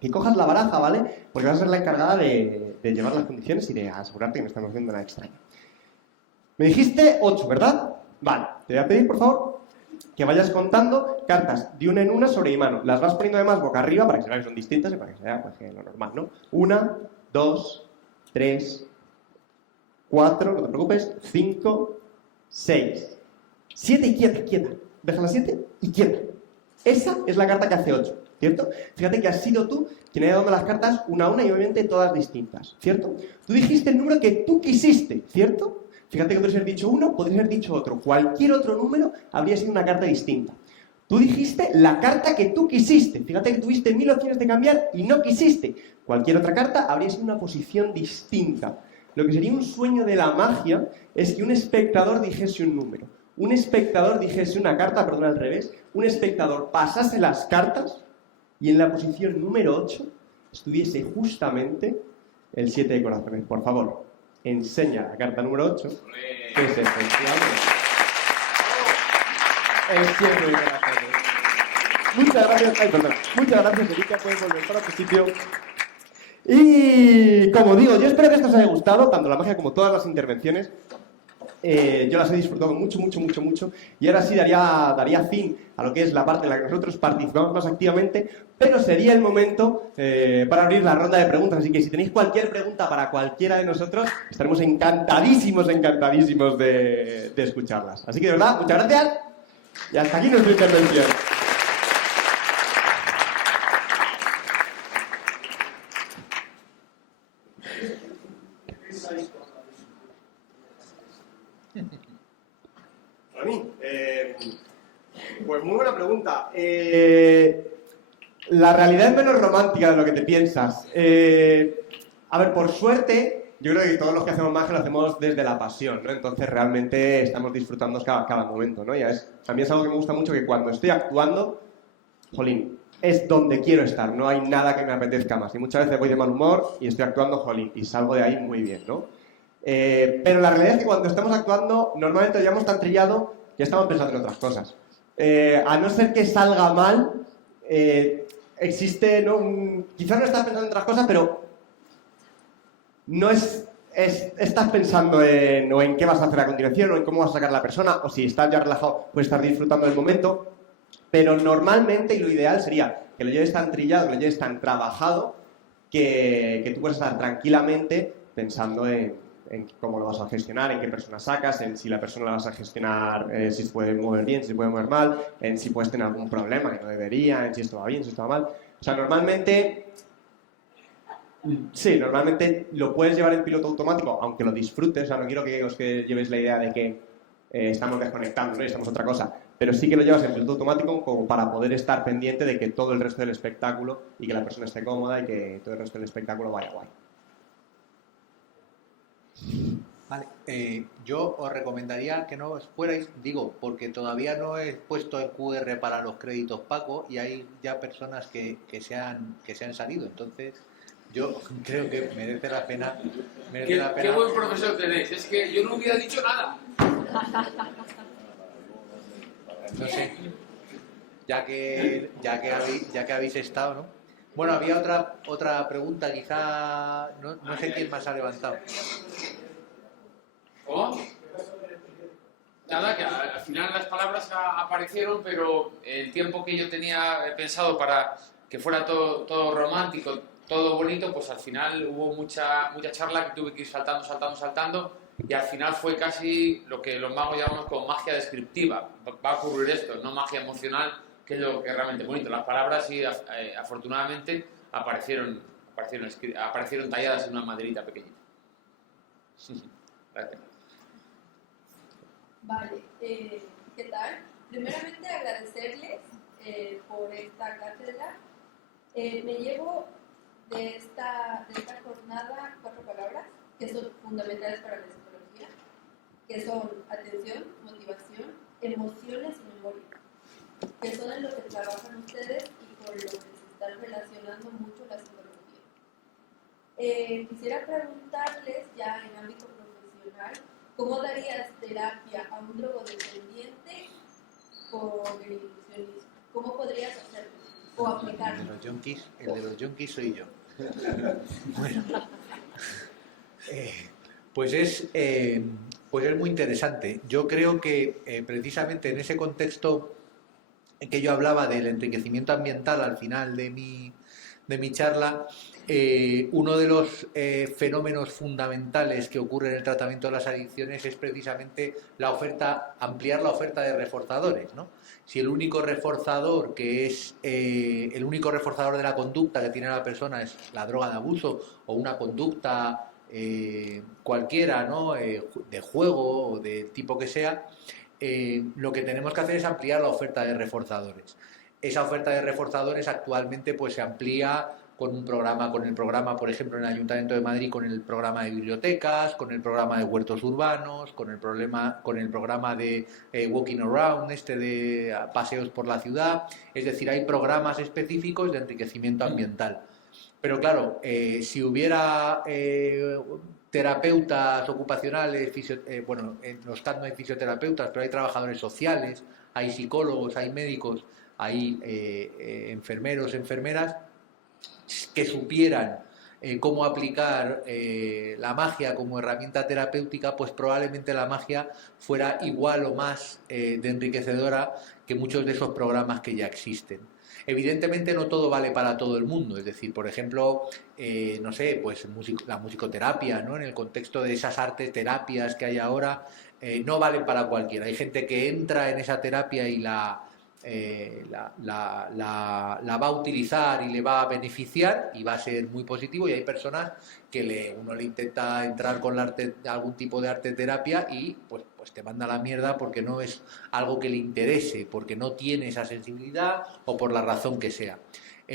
que cojas la baraja, ¿vale? Porque vas a ser la encargada de llevar las condiciones y de asegurarte que no estamos haciendo nada extraño. Me dijiste 8, ¿verdad? Vale, te voy a pedir, por favor, que vayas contando cartas de una en una sobre mi mano. Las vas poniendo además boca arriba para que se vea que son distintas y para que se vea pues, que lo normal, ¿no? 1, 2, 3, 4, no te preocupes, 5, 6, 7 y quieta. Deja la 7 y quieta. Esa es la carta que hace 8, ¿cierto? Fíjate que has sido tú quien ha ido dando las cartas una a una y obviamente todas distintas, ¿cierto? Tú dijiste el número que tú quisiste, ¿cierto? Fíjate que podrías haber dicho uno, podrías haber dicho otro. Cualquier otro número habría sido una carta distinta. Tú dijiste la carta que tú quisiste. Fíjate que tuviste 1000 opciones de cambiar y no quisiste. Cualquier otra carta habría sido una posición distinta. Lo que sería un sueño de la magia es que un espectador dijese un número. un espectador dijese una carta, perdón, al revés, un espectador pasase las cartas y en la posición número 8 estuviese justamente el 7 de corazones. Por favor, enseña la carta número 8, que es efectivamente el 7 de corazones. Muchas gracias, muchas gracias, Erika, puedes volver para tu sitio. Y como digo, yo espero que esto os haya gustado, tanto la magia como todas las intervenciones. Yo las he disfrutado mucho, mucho, mucho, mucho. Y ahora sí daría fin a lo que es la parte en la que nosotros participamos más activamente, pero sería el momento para abrir la ronda de preguntas. Así que si tenéis cualquier pregunta para cualquiera de nosotros, estaremos encantadísimos de escucharlas. Así que de verdad, muchas gracias y hasta aquí nuestra intervención. Para mí, pues muy buena pregunta. La realidad es menos romántica de lo que te piensas. A ver, por suerte, yo creo que todos los que hacemos magia lo hacemos desde la pasión, ¿no? Entonces realmente estamos disfrutando cada momento, ¿no? A mí es algo que me gusta mucho, que cuando estoy actuando, jolín, es donde quiero estar, no hay nada que me apetezca más. Y muchas veces voy de mal humor y estoy actuando, jolín, y salgo de ahí muy bien, ¿no? Pero la realidad es que cuando estamos actuando, normalmente ya hemos tan trillado que estamos pensando en otras cosas. A no ser que salga mal, existe, ¿no? Quizás no estás pensando en otras cosas, pero no estás pensando en qué vas a hacer a continuación, o en cómo vas a sacar a la persona, o si estás ya relajado, puedes estar disfrutando del momento. Pero normalmente, y lo ideal sería que lo lleves tan trillado, que lo lleves tan trabajado, que tú puedes estar tranquilamente pensando en cómo lo vas a gestionar, en qué persona sacas, en si la persona la vas a gestionar, si se puede mover bien, si se puede mover mal, en si puedes tener algún problema que no debería, en si esto va bien, si esto va mal. O sea, normalmente lo puedes llevar en piloto automático, aunque lo disfrutes. O sea, no quiero que os llevéis la idea de que estamos desconectando, ¿no? Y estamos otra cosa. Pero sí que lo llevas en piloto automático como para poder estar pendiente de que todo el resto del espectáculo y que la persona esté cómoda y que todo el resto del espectáculo vaya guay. Vale, yo os recomendaría que no os fuerais, digo, porque todavía no he puesto el QR para los créditos Paco y hay ya personas que se han salido, entonces yo creo que merece la pena. Qué buen profesor tenéis, es que yo no hubiera dicho nada. No sé, ya que habéis estado, ¿no? Bueno, había otra pregunta, quizá no sé quién más ha levantado. ¿Cómo? Nada, que al final las palabras aparecieron, pero el tiempo que yo tenía pensado para que fuera todo romántico, todo bonito, pues al final hubo mucha charla que tuve que ir saltando, y al final fue casi lo que los magos llamamos como magia descriptiva. Va a ocurrir esto, no magia emocional, que es lo que es realmente bonito. Las palabras sí, afortunadamente, aparecieron talladas en una maderita pequeñita. Gracias. Vale, ¿qué tal? Primeramente agradecerles por esta cátedra. Me llevo de esta jornada 4 palabras que son fundamentales para la psicología, que son atención, motivación, emociones y memoria, que son en lo que trabajan ustedes y con lo que se están relacionando mucho la psicología. Quisiera preguntarles ya en ámbito profesional, ¿cómo darías terapia a un drogodependiente con el ilusionismo? ¿Cómo podrías hacerlo o aplicarlo? El de los junkies soy yo. Bueno, pues es muy interesante. Yo creo que precisamente en ese contexto en que yo hablaba del enriquecimiento ambiental al final de mi charla, uno de los fenómenos fundamentales que ocurre en el tratamiento de las adicciones es precisamente ampliar la oferta de reforzadores, ¿no? Si el único reforzador el único reforzador de la conducta que tiene la persona es la droga de abuso o una conducta cualquiera, ¿no? De juego o del tipo que sea, lo que tenemos que hacer es ampliar la oferta de reforzadores. Esa oferta de reforzadores actualmente pues se amplía con un programa, con el programa, por ejemplo, en el Ayuntamiento de Madrid, con el programa de bibliotecas, con el programa de huertos urbanos, con el programa de walking around, de paseos por la ciudad. Es decir, hay programas específicos de enriquecimiento ambiental. Pero claro, si hubiera terapeutas ocupacionales, en los CAD no hay fisioterapeutas, pero hay trabajadores sociales, hay psicólogos, hay médicos, hay enfermeros, enfermeras, que supieran cómo aplicar la magia como herramienta terapéutica, pues probablemente la magia fuera igual o más de enriquecedora que muchos de esos programas que ya existen. Evidentemente no todo vale para todo el mundo, es decir, por ejemplo, no sé, pues la musicoterapia, ¿no? En el contexto de esas artes terapias que hay ahora, no valen para cualquiera. Hay gente que entra en esa terapia y la va a utilizar y le va a beneficiar y va a ser muy positivo, y hay personas que uno le intenta entrar con algún tipo de arte terapia y pues te manda a la mierda porque no es algo que le interese, porque no tiene esa sensibilidad o por la razón que sea.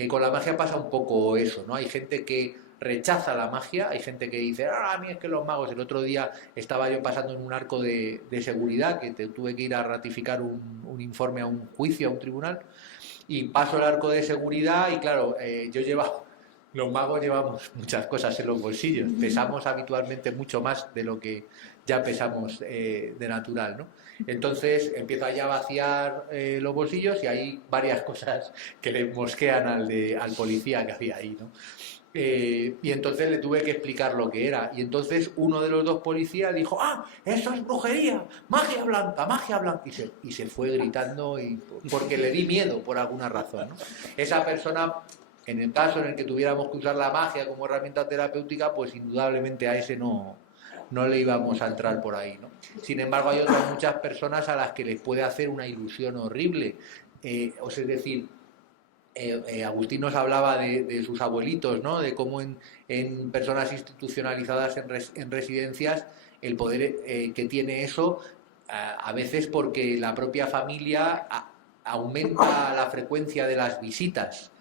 Con la magia pasa un poco eso, ¿no? Hay gente que rechaza la magia, hay gente que dice, a mí es que los magos. El otro día estaba yo pasando en un arco de seguridad, que tuve que ir a ratificar un informe a un juicio, a un tribunal, y paso el arco de seguridad y claro, los magos llevamos muchas cosas en los bolsillos, pesamos habitualmente mucho más de lo que ya pesamos de natural, ¿no? Entonces empiezo allá a vaciar los bolsillos y hay varias cosas que le mosquean al policía que había ahí, ¿no? Y entonces le tuve que explicar lo que era, y entonces uno de los dos policías dijo, eso es brujería, magia blanca, y se fue gritando porque le di miedo por alguna razón, ¿no? Esa persona, en el caso en el que tuviéramos que usar la magia como herramienta terapéutica, pues indudablemente a ese no le íbamos a entrar por ahí, ¿no? Sin embargo, hay otras muchas personas a las que les puede hacer una ilusión horrible, es decir, Agustín nos hablaba de sus abuelitos, ¿no? De cómo en personas institucionalizadas en residencias el poder que tiene eso, a veces porque la propia familia aumenta la frecuencia de las visitas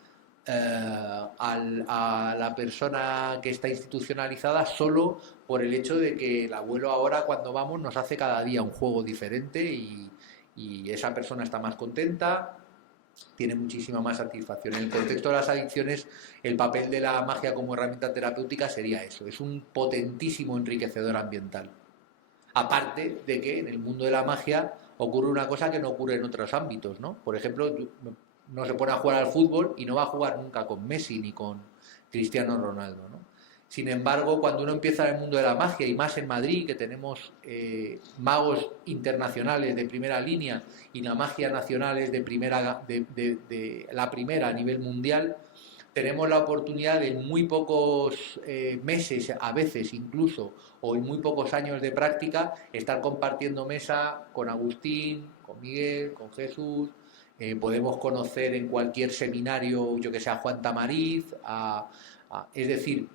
a la persona que está institucionalizada solo por el hecho de que el abuelo ahora cuando vamos nos hace cada día un juego diferente y esa persona está más contenta, tiene muchísima más satisfacción. En el contexto de las adicciones, el papel de la magia como herramienta terapéutica sería eso, es un potentísimo enriquecedor ambiental. Aparte de que en el mundo de la magia ocurre una cosa que no ocurre en otros ámbitos, ¿no? Por ejemplo, no se pone a jugar al fútbol y no va a jugar nunca con Messi ni con Cristiano Ronaldo, ¿no? Sin embargo, cuando uno empieza en el mundo de la magia, y más en Madrid, que tenemos magos internacionales de primera línea y la magia nacional es de la primera a nivel mundial, tenemos la oportunidad de en muy pocos meses, a veces incluso, o en muy pocos años de práctica, estar compartiendo mesa con Agustín, con Miguel, con Jesús. Podemos conocer en cualquier seminario, yo que sé, a Juan Tamariz, es decir,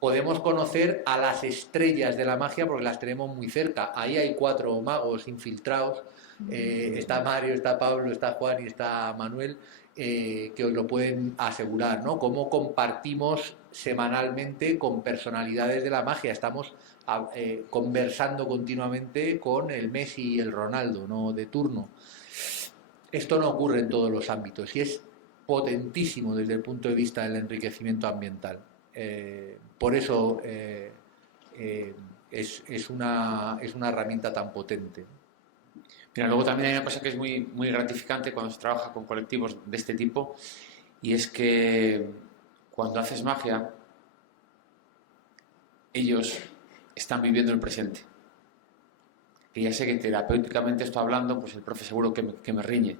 podemos conocer a las estrellas de la magia porque las tenemos muy cerca. Ahí hay 4 magos infiltrados, está Mario, está Pablo, está Juan y está Manuel, que os lo pueden asegurar, ¿no? Cómo compartimos semanalmente con personalidades de la magia. Estamos conversando continuamente con el Messi y el Ronaldo, ¿no? De turno. Esto no ocurre en todos los ámbitos y es potentísimo desde el punto de vista del enriquecimiento ambiental. Por eso es una herramienta tan potente. Mira, luego también hay una cosa que es muy, muy gratificante cuando se trabaja con colectivos de este tipo, y es que cuando haces magia, ellos están viviendo el presente. Que ya sé que terapéuticamente estoy hablando, pues el profe seguro que me riñe.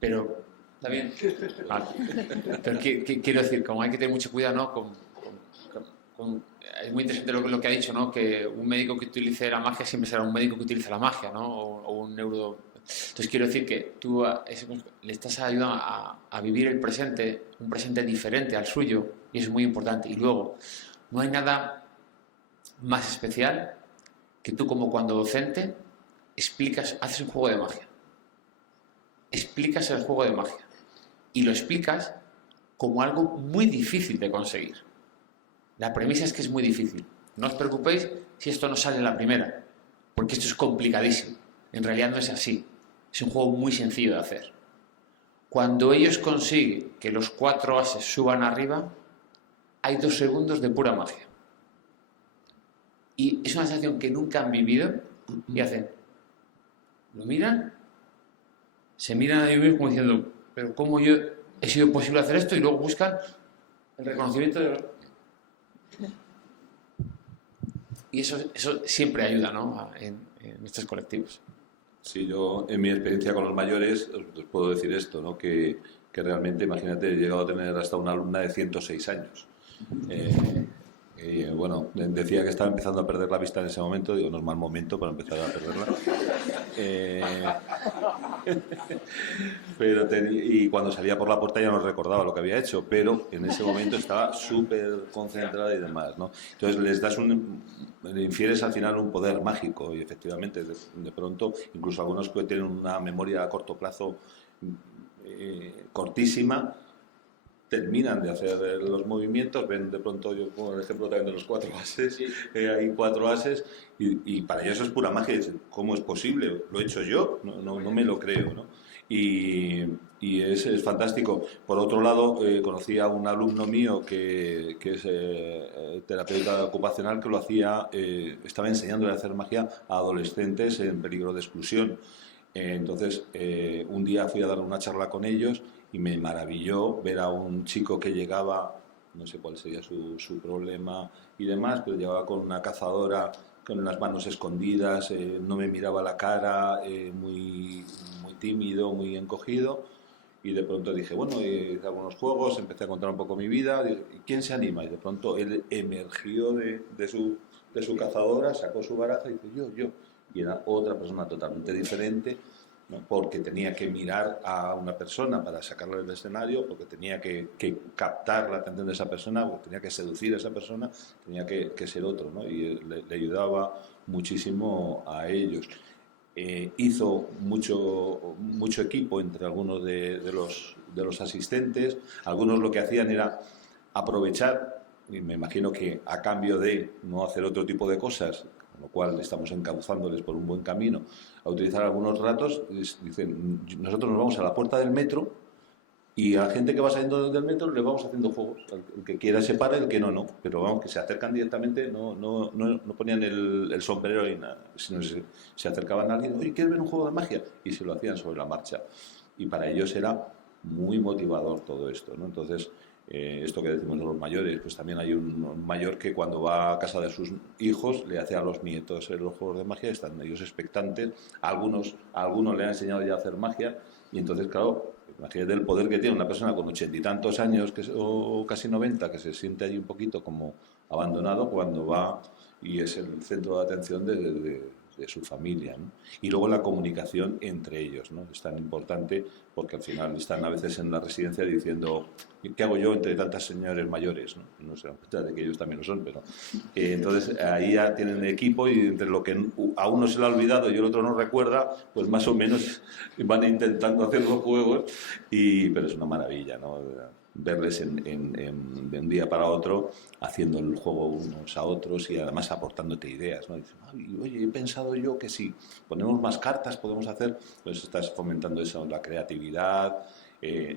Pero, ¿está bien? Vale. Pero quiero decir, como hay que tener mucho cuidado, ¿no? Es muy interesante lo que ha dicho, ¿no? Que un médico que utilice la magia siempre será un médico que utiliza la magia, ¿no? O un neuro... Entonces quiero decir que tú le estás ayudando a vivir el presente, un presente diferente al suyo, y eso es muy importante. Y luego, no hay nada más especial que tú, como cuando docente, haces un juego de magia. Explicas el juego de magia. Y lo explicas como algo muy difícil de conseguir. La premisa es que es muy difícil. No os preocupéis si esto no sale en la primera, porque esto es complicadísimo. En realidad no es así. Es un juego muy sencillo de hacer. Cuando ellos consiguen que los 4 ases suban arriba, hay 2 segundos de pura magia. Y es una sensación que nunca han vivido y hacen, lo miran, se miran a ellos mismos como diciendo, pero ¿cómo yo he sido posible hacer esto? Y luego buscan el reconocimiento de... Y eso siempre ayuda, ¿no? en estos colectivos. Sí, yo en mi experiencia con los mayores os puedo decir esto, ¿no? Que realmente, imagínate, he llegado a tener hasta una alumna de 106 años. Bueno, decía que estaba empezando a perder la vista en ese momento, digo, no es mal momento para empezar a perderla. Y cuando salía por la puerta ya no recordaba lo que había hecho, pero en ese momento estaba súper concentrada y demás, ¿no? Entonces le infieres al final un poder mágico y efectivamente de pronto, incluso algunos que tienen una memoria a corto plazo cortísima, terminan de hacer los movimientos, ven de pronto, yo pongo el ejemplo también de los 4 ases, hay 4 ases y para ellos es pura magia. Dicen, ¿cómo es posible? ¿Lo he hecho yo? No me lo creo, ¿no? Y es fantástico. Por otro lado, conocí a un alumno mío que es terapeuta ocupacional que lo hacía, estaba enseñándole a hacer magia a adolescentes en peligro de exclusión. Entonces, un día fui a dar una charla con ellos y me maravilló ver a un chico que llegaba, no sé cuál sería su problema y demás, pero llegaba con una cazadora, con las manos escondidas, no me miraba la cara, muy tímido, muy encogido. Y de pronto dije, bueno, hice algunos juegos, empecé a contar un poco mi vida. ¿Y quién se anima? Y de pronto él emergió de su cazadora, sacó su baraja y dice, yo. Y era otra persona totalmente diferente, ¿no? Porque tenía que mirar a una persona para sacarla del escenario, porque tenía que captar la atención de esa persona, porque tenía que seducir a esa persona, tenía que ser otro, ¿no? Y le ayudaba muchísimo a ellos. Hizo mucho equipo entre algunos de los asistentes. Algunos lo que hacían era aprovechar, y me imagino que a cambio de no hacer otro tipo de cosas, con lo cual estamos encauzándoles por un buen camino, a utilizar algunos ratos. Dicen, nosotros nos vamos a la puerta del metro y a la gente que va saliendo del metro le vamos haciendo juegos. El que quiera se para, el que no. Pero vamos, que se acercan directamente, no ponían el sombrero ni nada, sino se acercaban a alguien, oye, ¿quieres ver un juego de magia? Y se lo hacían sobre la marcha. Y para ellos era muy motivador todo esto, ¿no? Entonces, esto que decimos de los mayores, pues también hay un mayor que cuando va a casa de sus hijos le hace a los nietos los juegos de magia, están ellos expectantes. A algunos le han enseñado ya a hacer magia y entonces, claro, imagínate el poder que tiene una persona con 80 y tantos años o casi 90, que se siente allí un poquito como abandonado cuando va y es el centro de atención de su familia, ¿no? Y luego la comunicación entre ellos, ¿no? Es tan importante porque al final están a veces en la residencia diciendo, ¿qué hago yo entre tantas señores mayores? No se dan cuenta de que ellos también lo son, pero entonces ahí ya tienen equipo y entre lo que a uno se le ha olvidado y el otro no recuerda, pues más o menos van intentando hacer los juegos, pero es una maravilla, ¿no? Verles de un día para otro haciendo el juego unos a otros y además aportándote ideas, ¿no? Dicen, oye, he pensado yo que si ponemos más cartas podemos hacer, pues estás fomentando eso, la creatividad,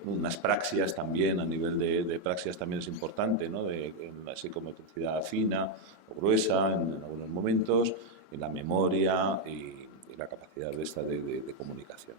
unas praxias también, a nivel de praxias también es importante, ¿no? En la psicomotricidad fina o gruesa en algunos momentos, en la memoria y la capacidad de comunicación.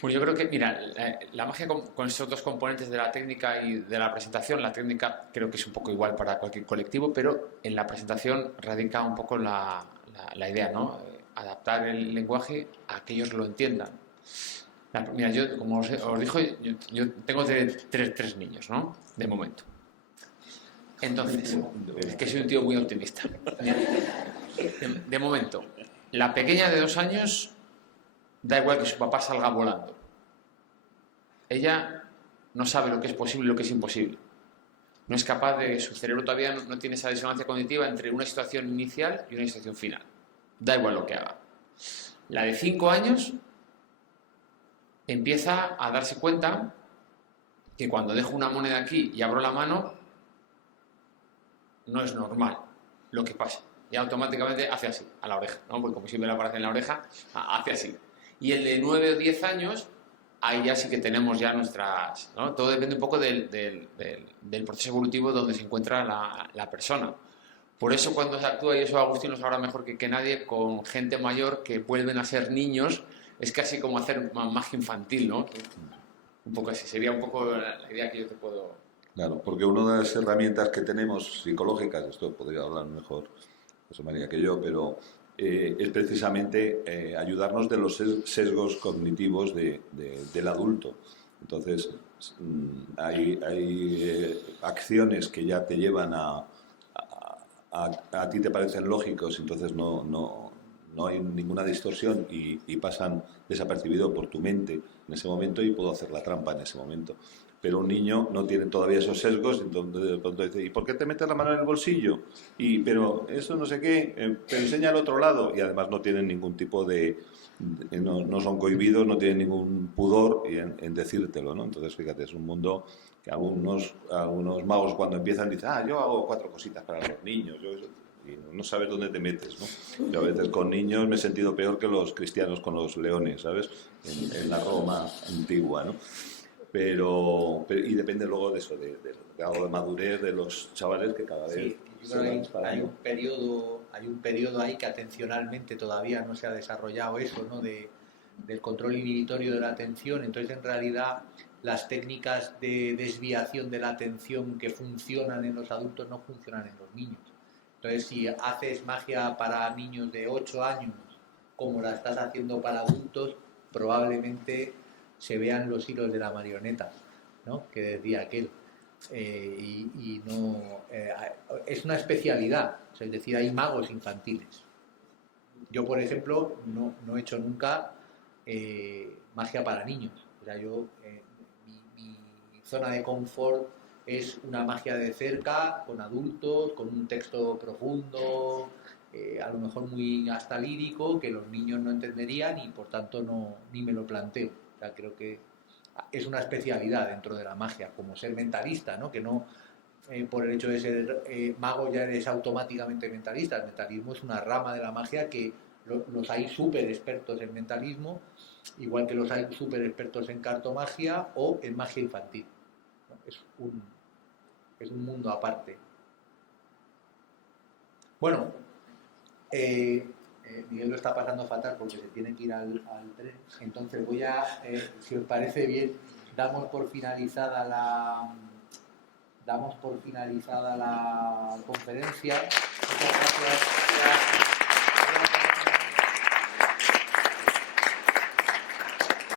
Pues yo creo que, mira, la magia con estos 2 componentes de la técnica y de la presentación, la técnica creo que es un poco igual para cualquier colectivo, pero en la presentación radica un poco la idea, ¿no? Adaptar el lenguaje a que ellos lo entiendan. Mira, yo, como os dijo, yo tengo tres niños, ¿no? De momento. Entonces, es que soy un tío muy optimista. De momento, la pequeña de 2 años, da igual que su papá salga volando. Ella no sabe lo que es posible y lo que es imposible. No es capaz de... Su cerebro todavía no tiene esa disonancia cognitiva entre una situación inicial y una situación final. Da igual lo que haga. La de 5 años empieza a darse cuenta que cuando dejo una moneda aquí y abro la mano, no es normal lo que pasa. Y automáticamente hace así, a la oreja, ¿no? Porque como siempre le aparece en la oreja, hace así. Y el de 9 o 10 años, ahí ya sí que tenemos ya nuestras... ¿no? Todo depende un poco del proceso evolutivo donde se encuentra la persona. Por eso cuando se actúa, y eso Agustín lo sabrá mejor que nadie, con gente mayor que vuelven a ser niños, es casi como hacer magia infantil, ¿no? Un poco así, sería un poco la idea que yo te puedo... Claro, porque una de las herramientas que tenemos psicológicas, esto podría hablar mejor José María que yo, pero es precisamente ayudarnos de los sesgos cognitivos del adulto. Entonces, hay acciones que ya te llevan a ti te parecen lógicos, entonces no hay ninguna distorsión y pasan desapercibidos por tu mente en ese momento y puedo hacer la trampa en ese momento. Pero un niño no tiene todavía esos sesgos, entonces de pronto dice, ¿y por qué te metes la mano en el bolsillo? Pero eso no sé qué, te enseña al otro lado, y además no tienen ningún tipo no son cohibidos, no tienen ningún pudor en decírtelo, ¿no? Entonces, fíjate, es un mundo que algunos magos cuando empiezan dicen, yo hago 4 cositas para los niños, y no sabes dónde te metes, ¿no? Yo a veces con niños me he sentido peor que los cristianos con los leones, ¿sabes? En la Roma antigua, ¿no? Pero y depende luego de eso, de grado de madurez de los chavales que cada vez... Sí, yo creo que hay un periodo ahí que atencionalmente todavía no se ha desarrollado eso, ¿no? Del control inhibitorio de la atención. Entonces, en realidad, las técnicas de desviación de la atención que funcionan en los adultos no funcionan en los niños. Entonces, si haces magia para niños de 8 años, como la estás haciendo para adultos, probablemente se vean los hilos de la marioneta, ¿no? Que decía aquel. Es una especialidad, o sea, es decir, hay magos infantiles. Yo, por ejemplo, no he hecho nunca magia para niños. O sea, mi zona de confort es una magia de cerca, con adultos, con un texto profundo, a lo mejor muy hasta lírico, que los niños no entenderían y por tanto ni me lo planteo. O sea, creo que es una especialidad dentro de la magia, como ser mentalista, ¿no? Que no por el hecho de ser mago ya eres automáticamente mentalista. El mentalismo es una rama de la magia que los hay súper expertos en mentalismo, igual que los hay súper expertos en cartomagia o en magia infantil, ¿no? Es un mundo aparte. Bueno, Miguel lo está pasando fatal porque se tiene que ir al tren, entonces voy a, si os parece bien, damos por finalizada la conferencia. Muchas gracias.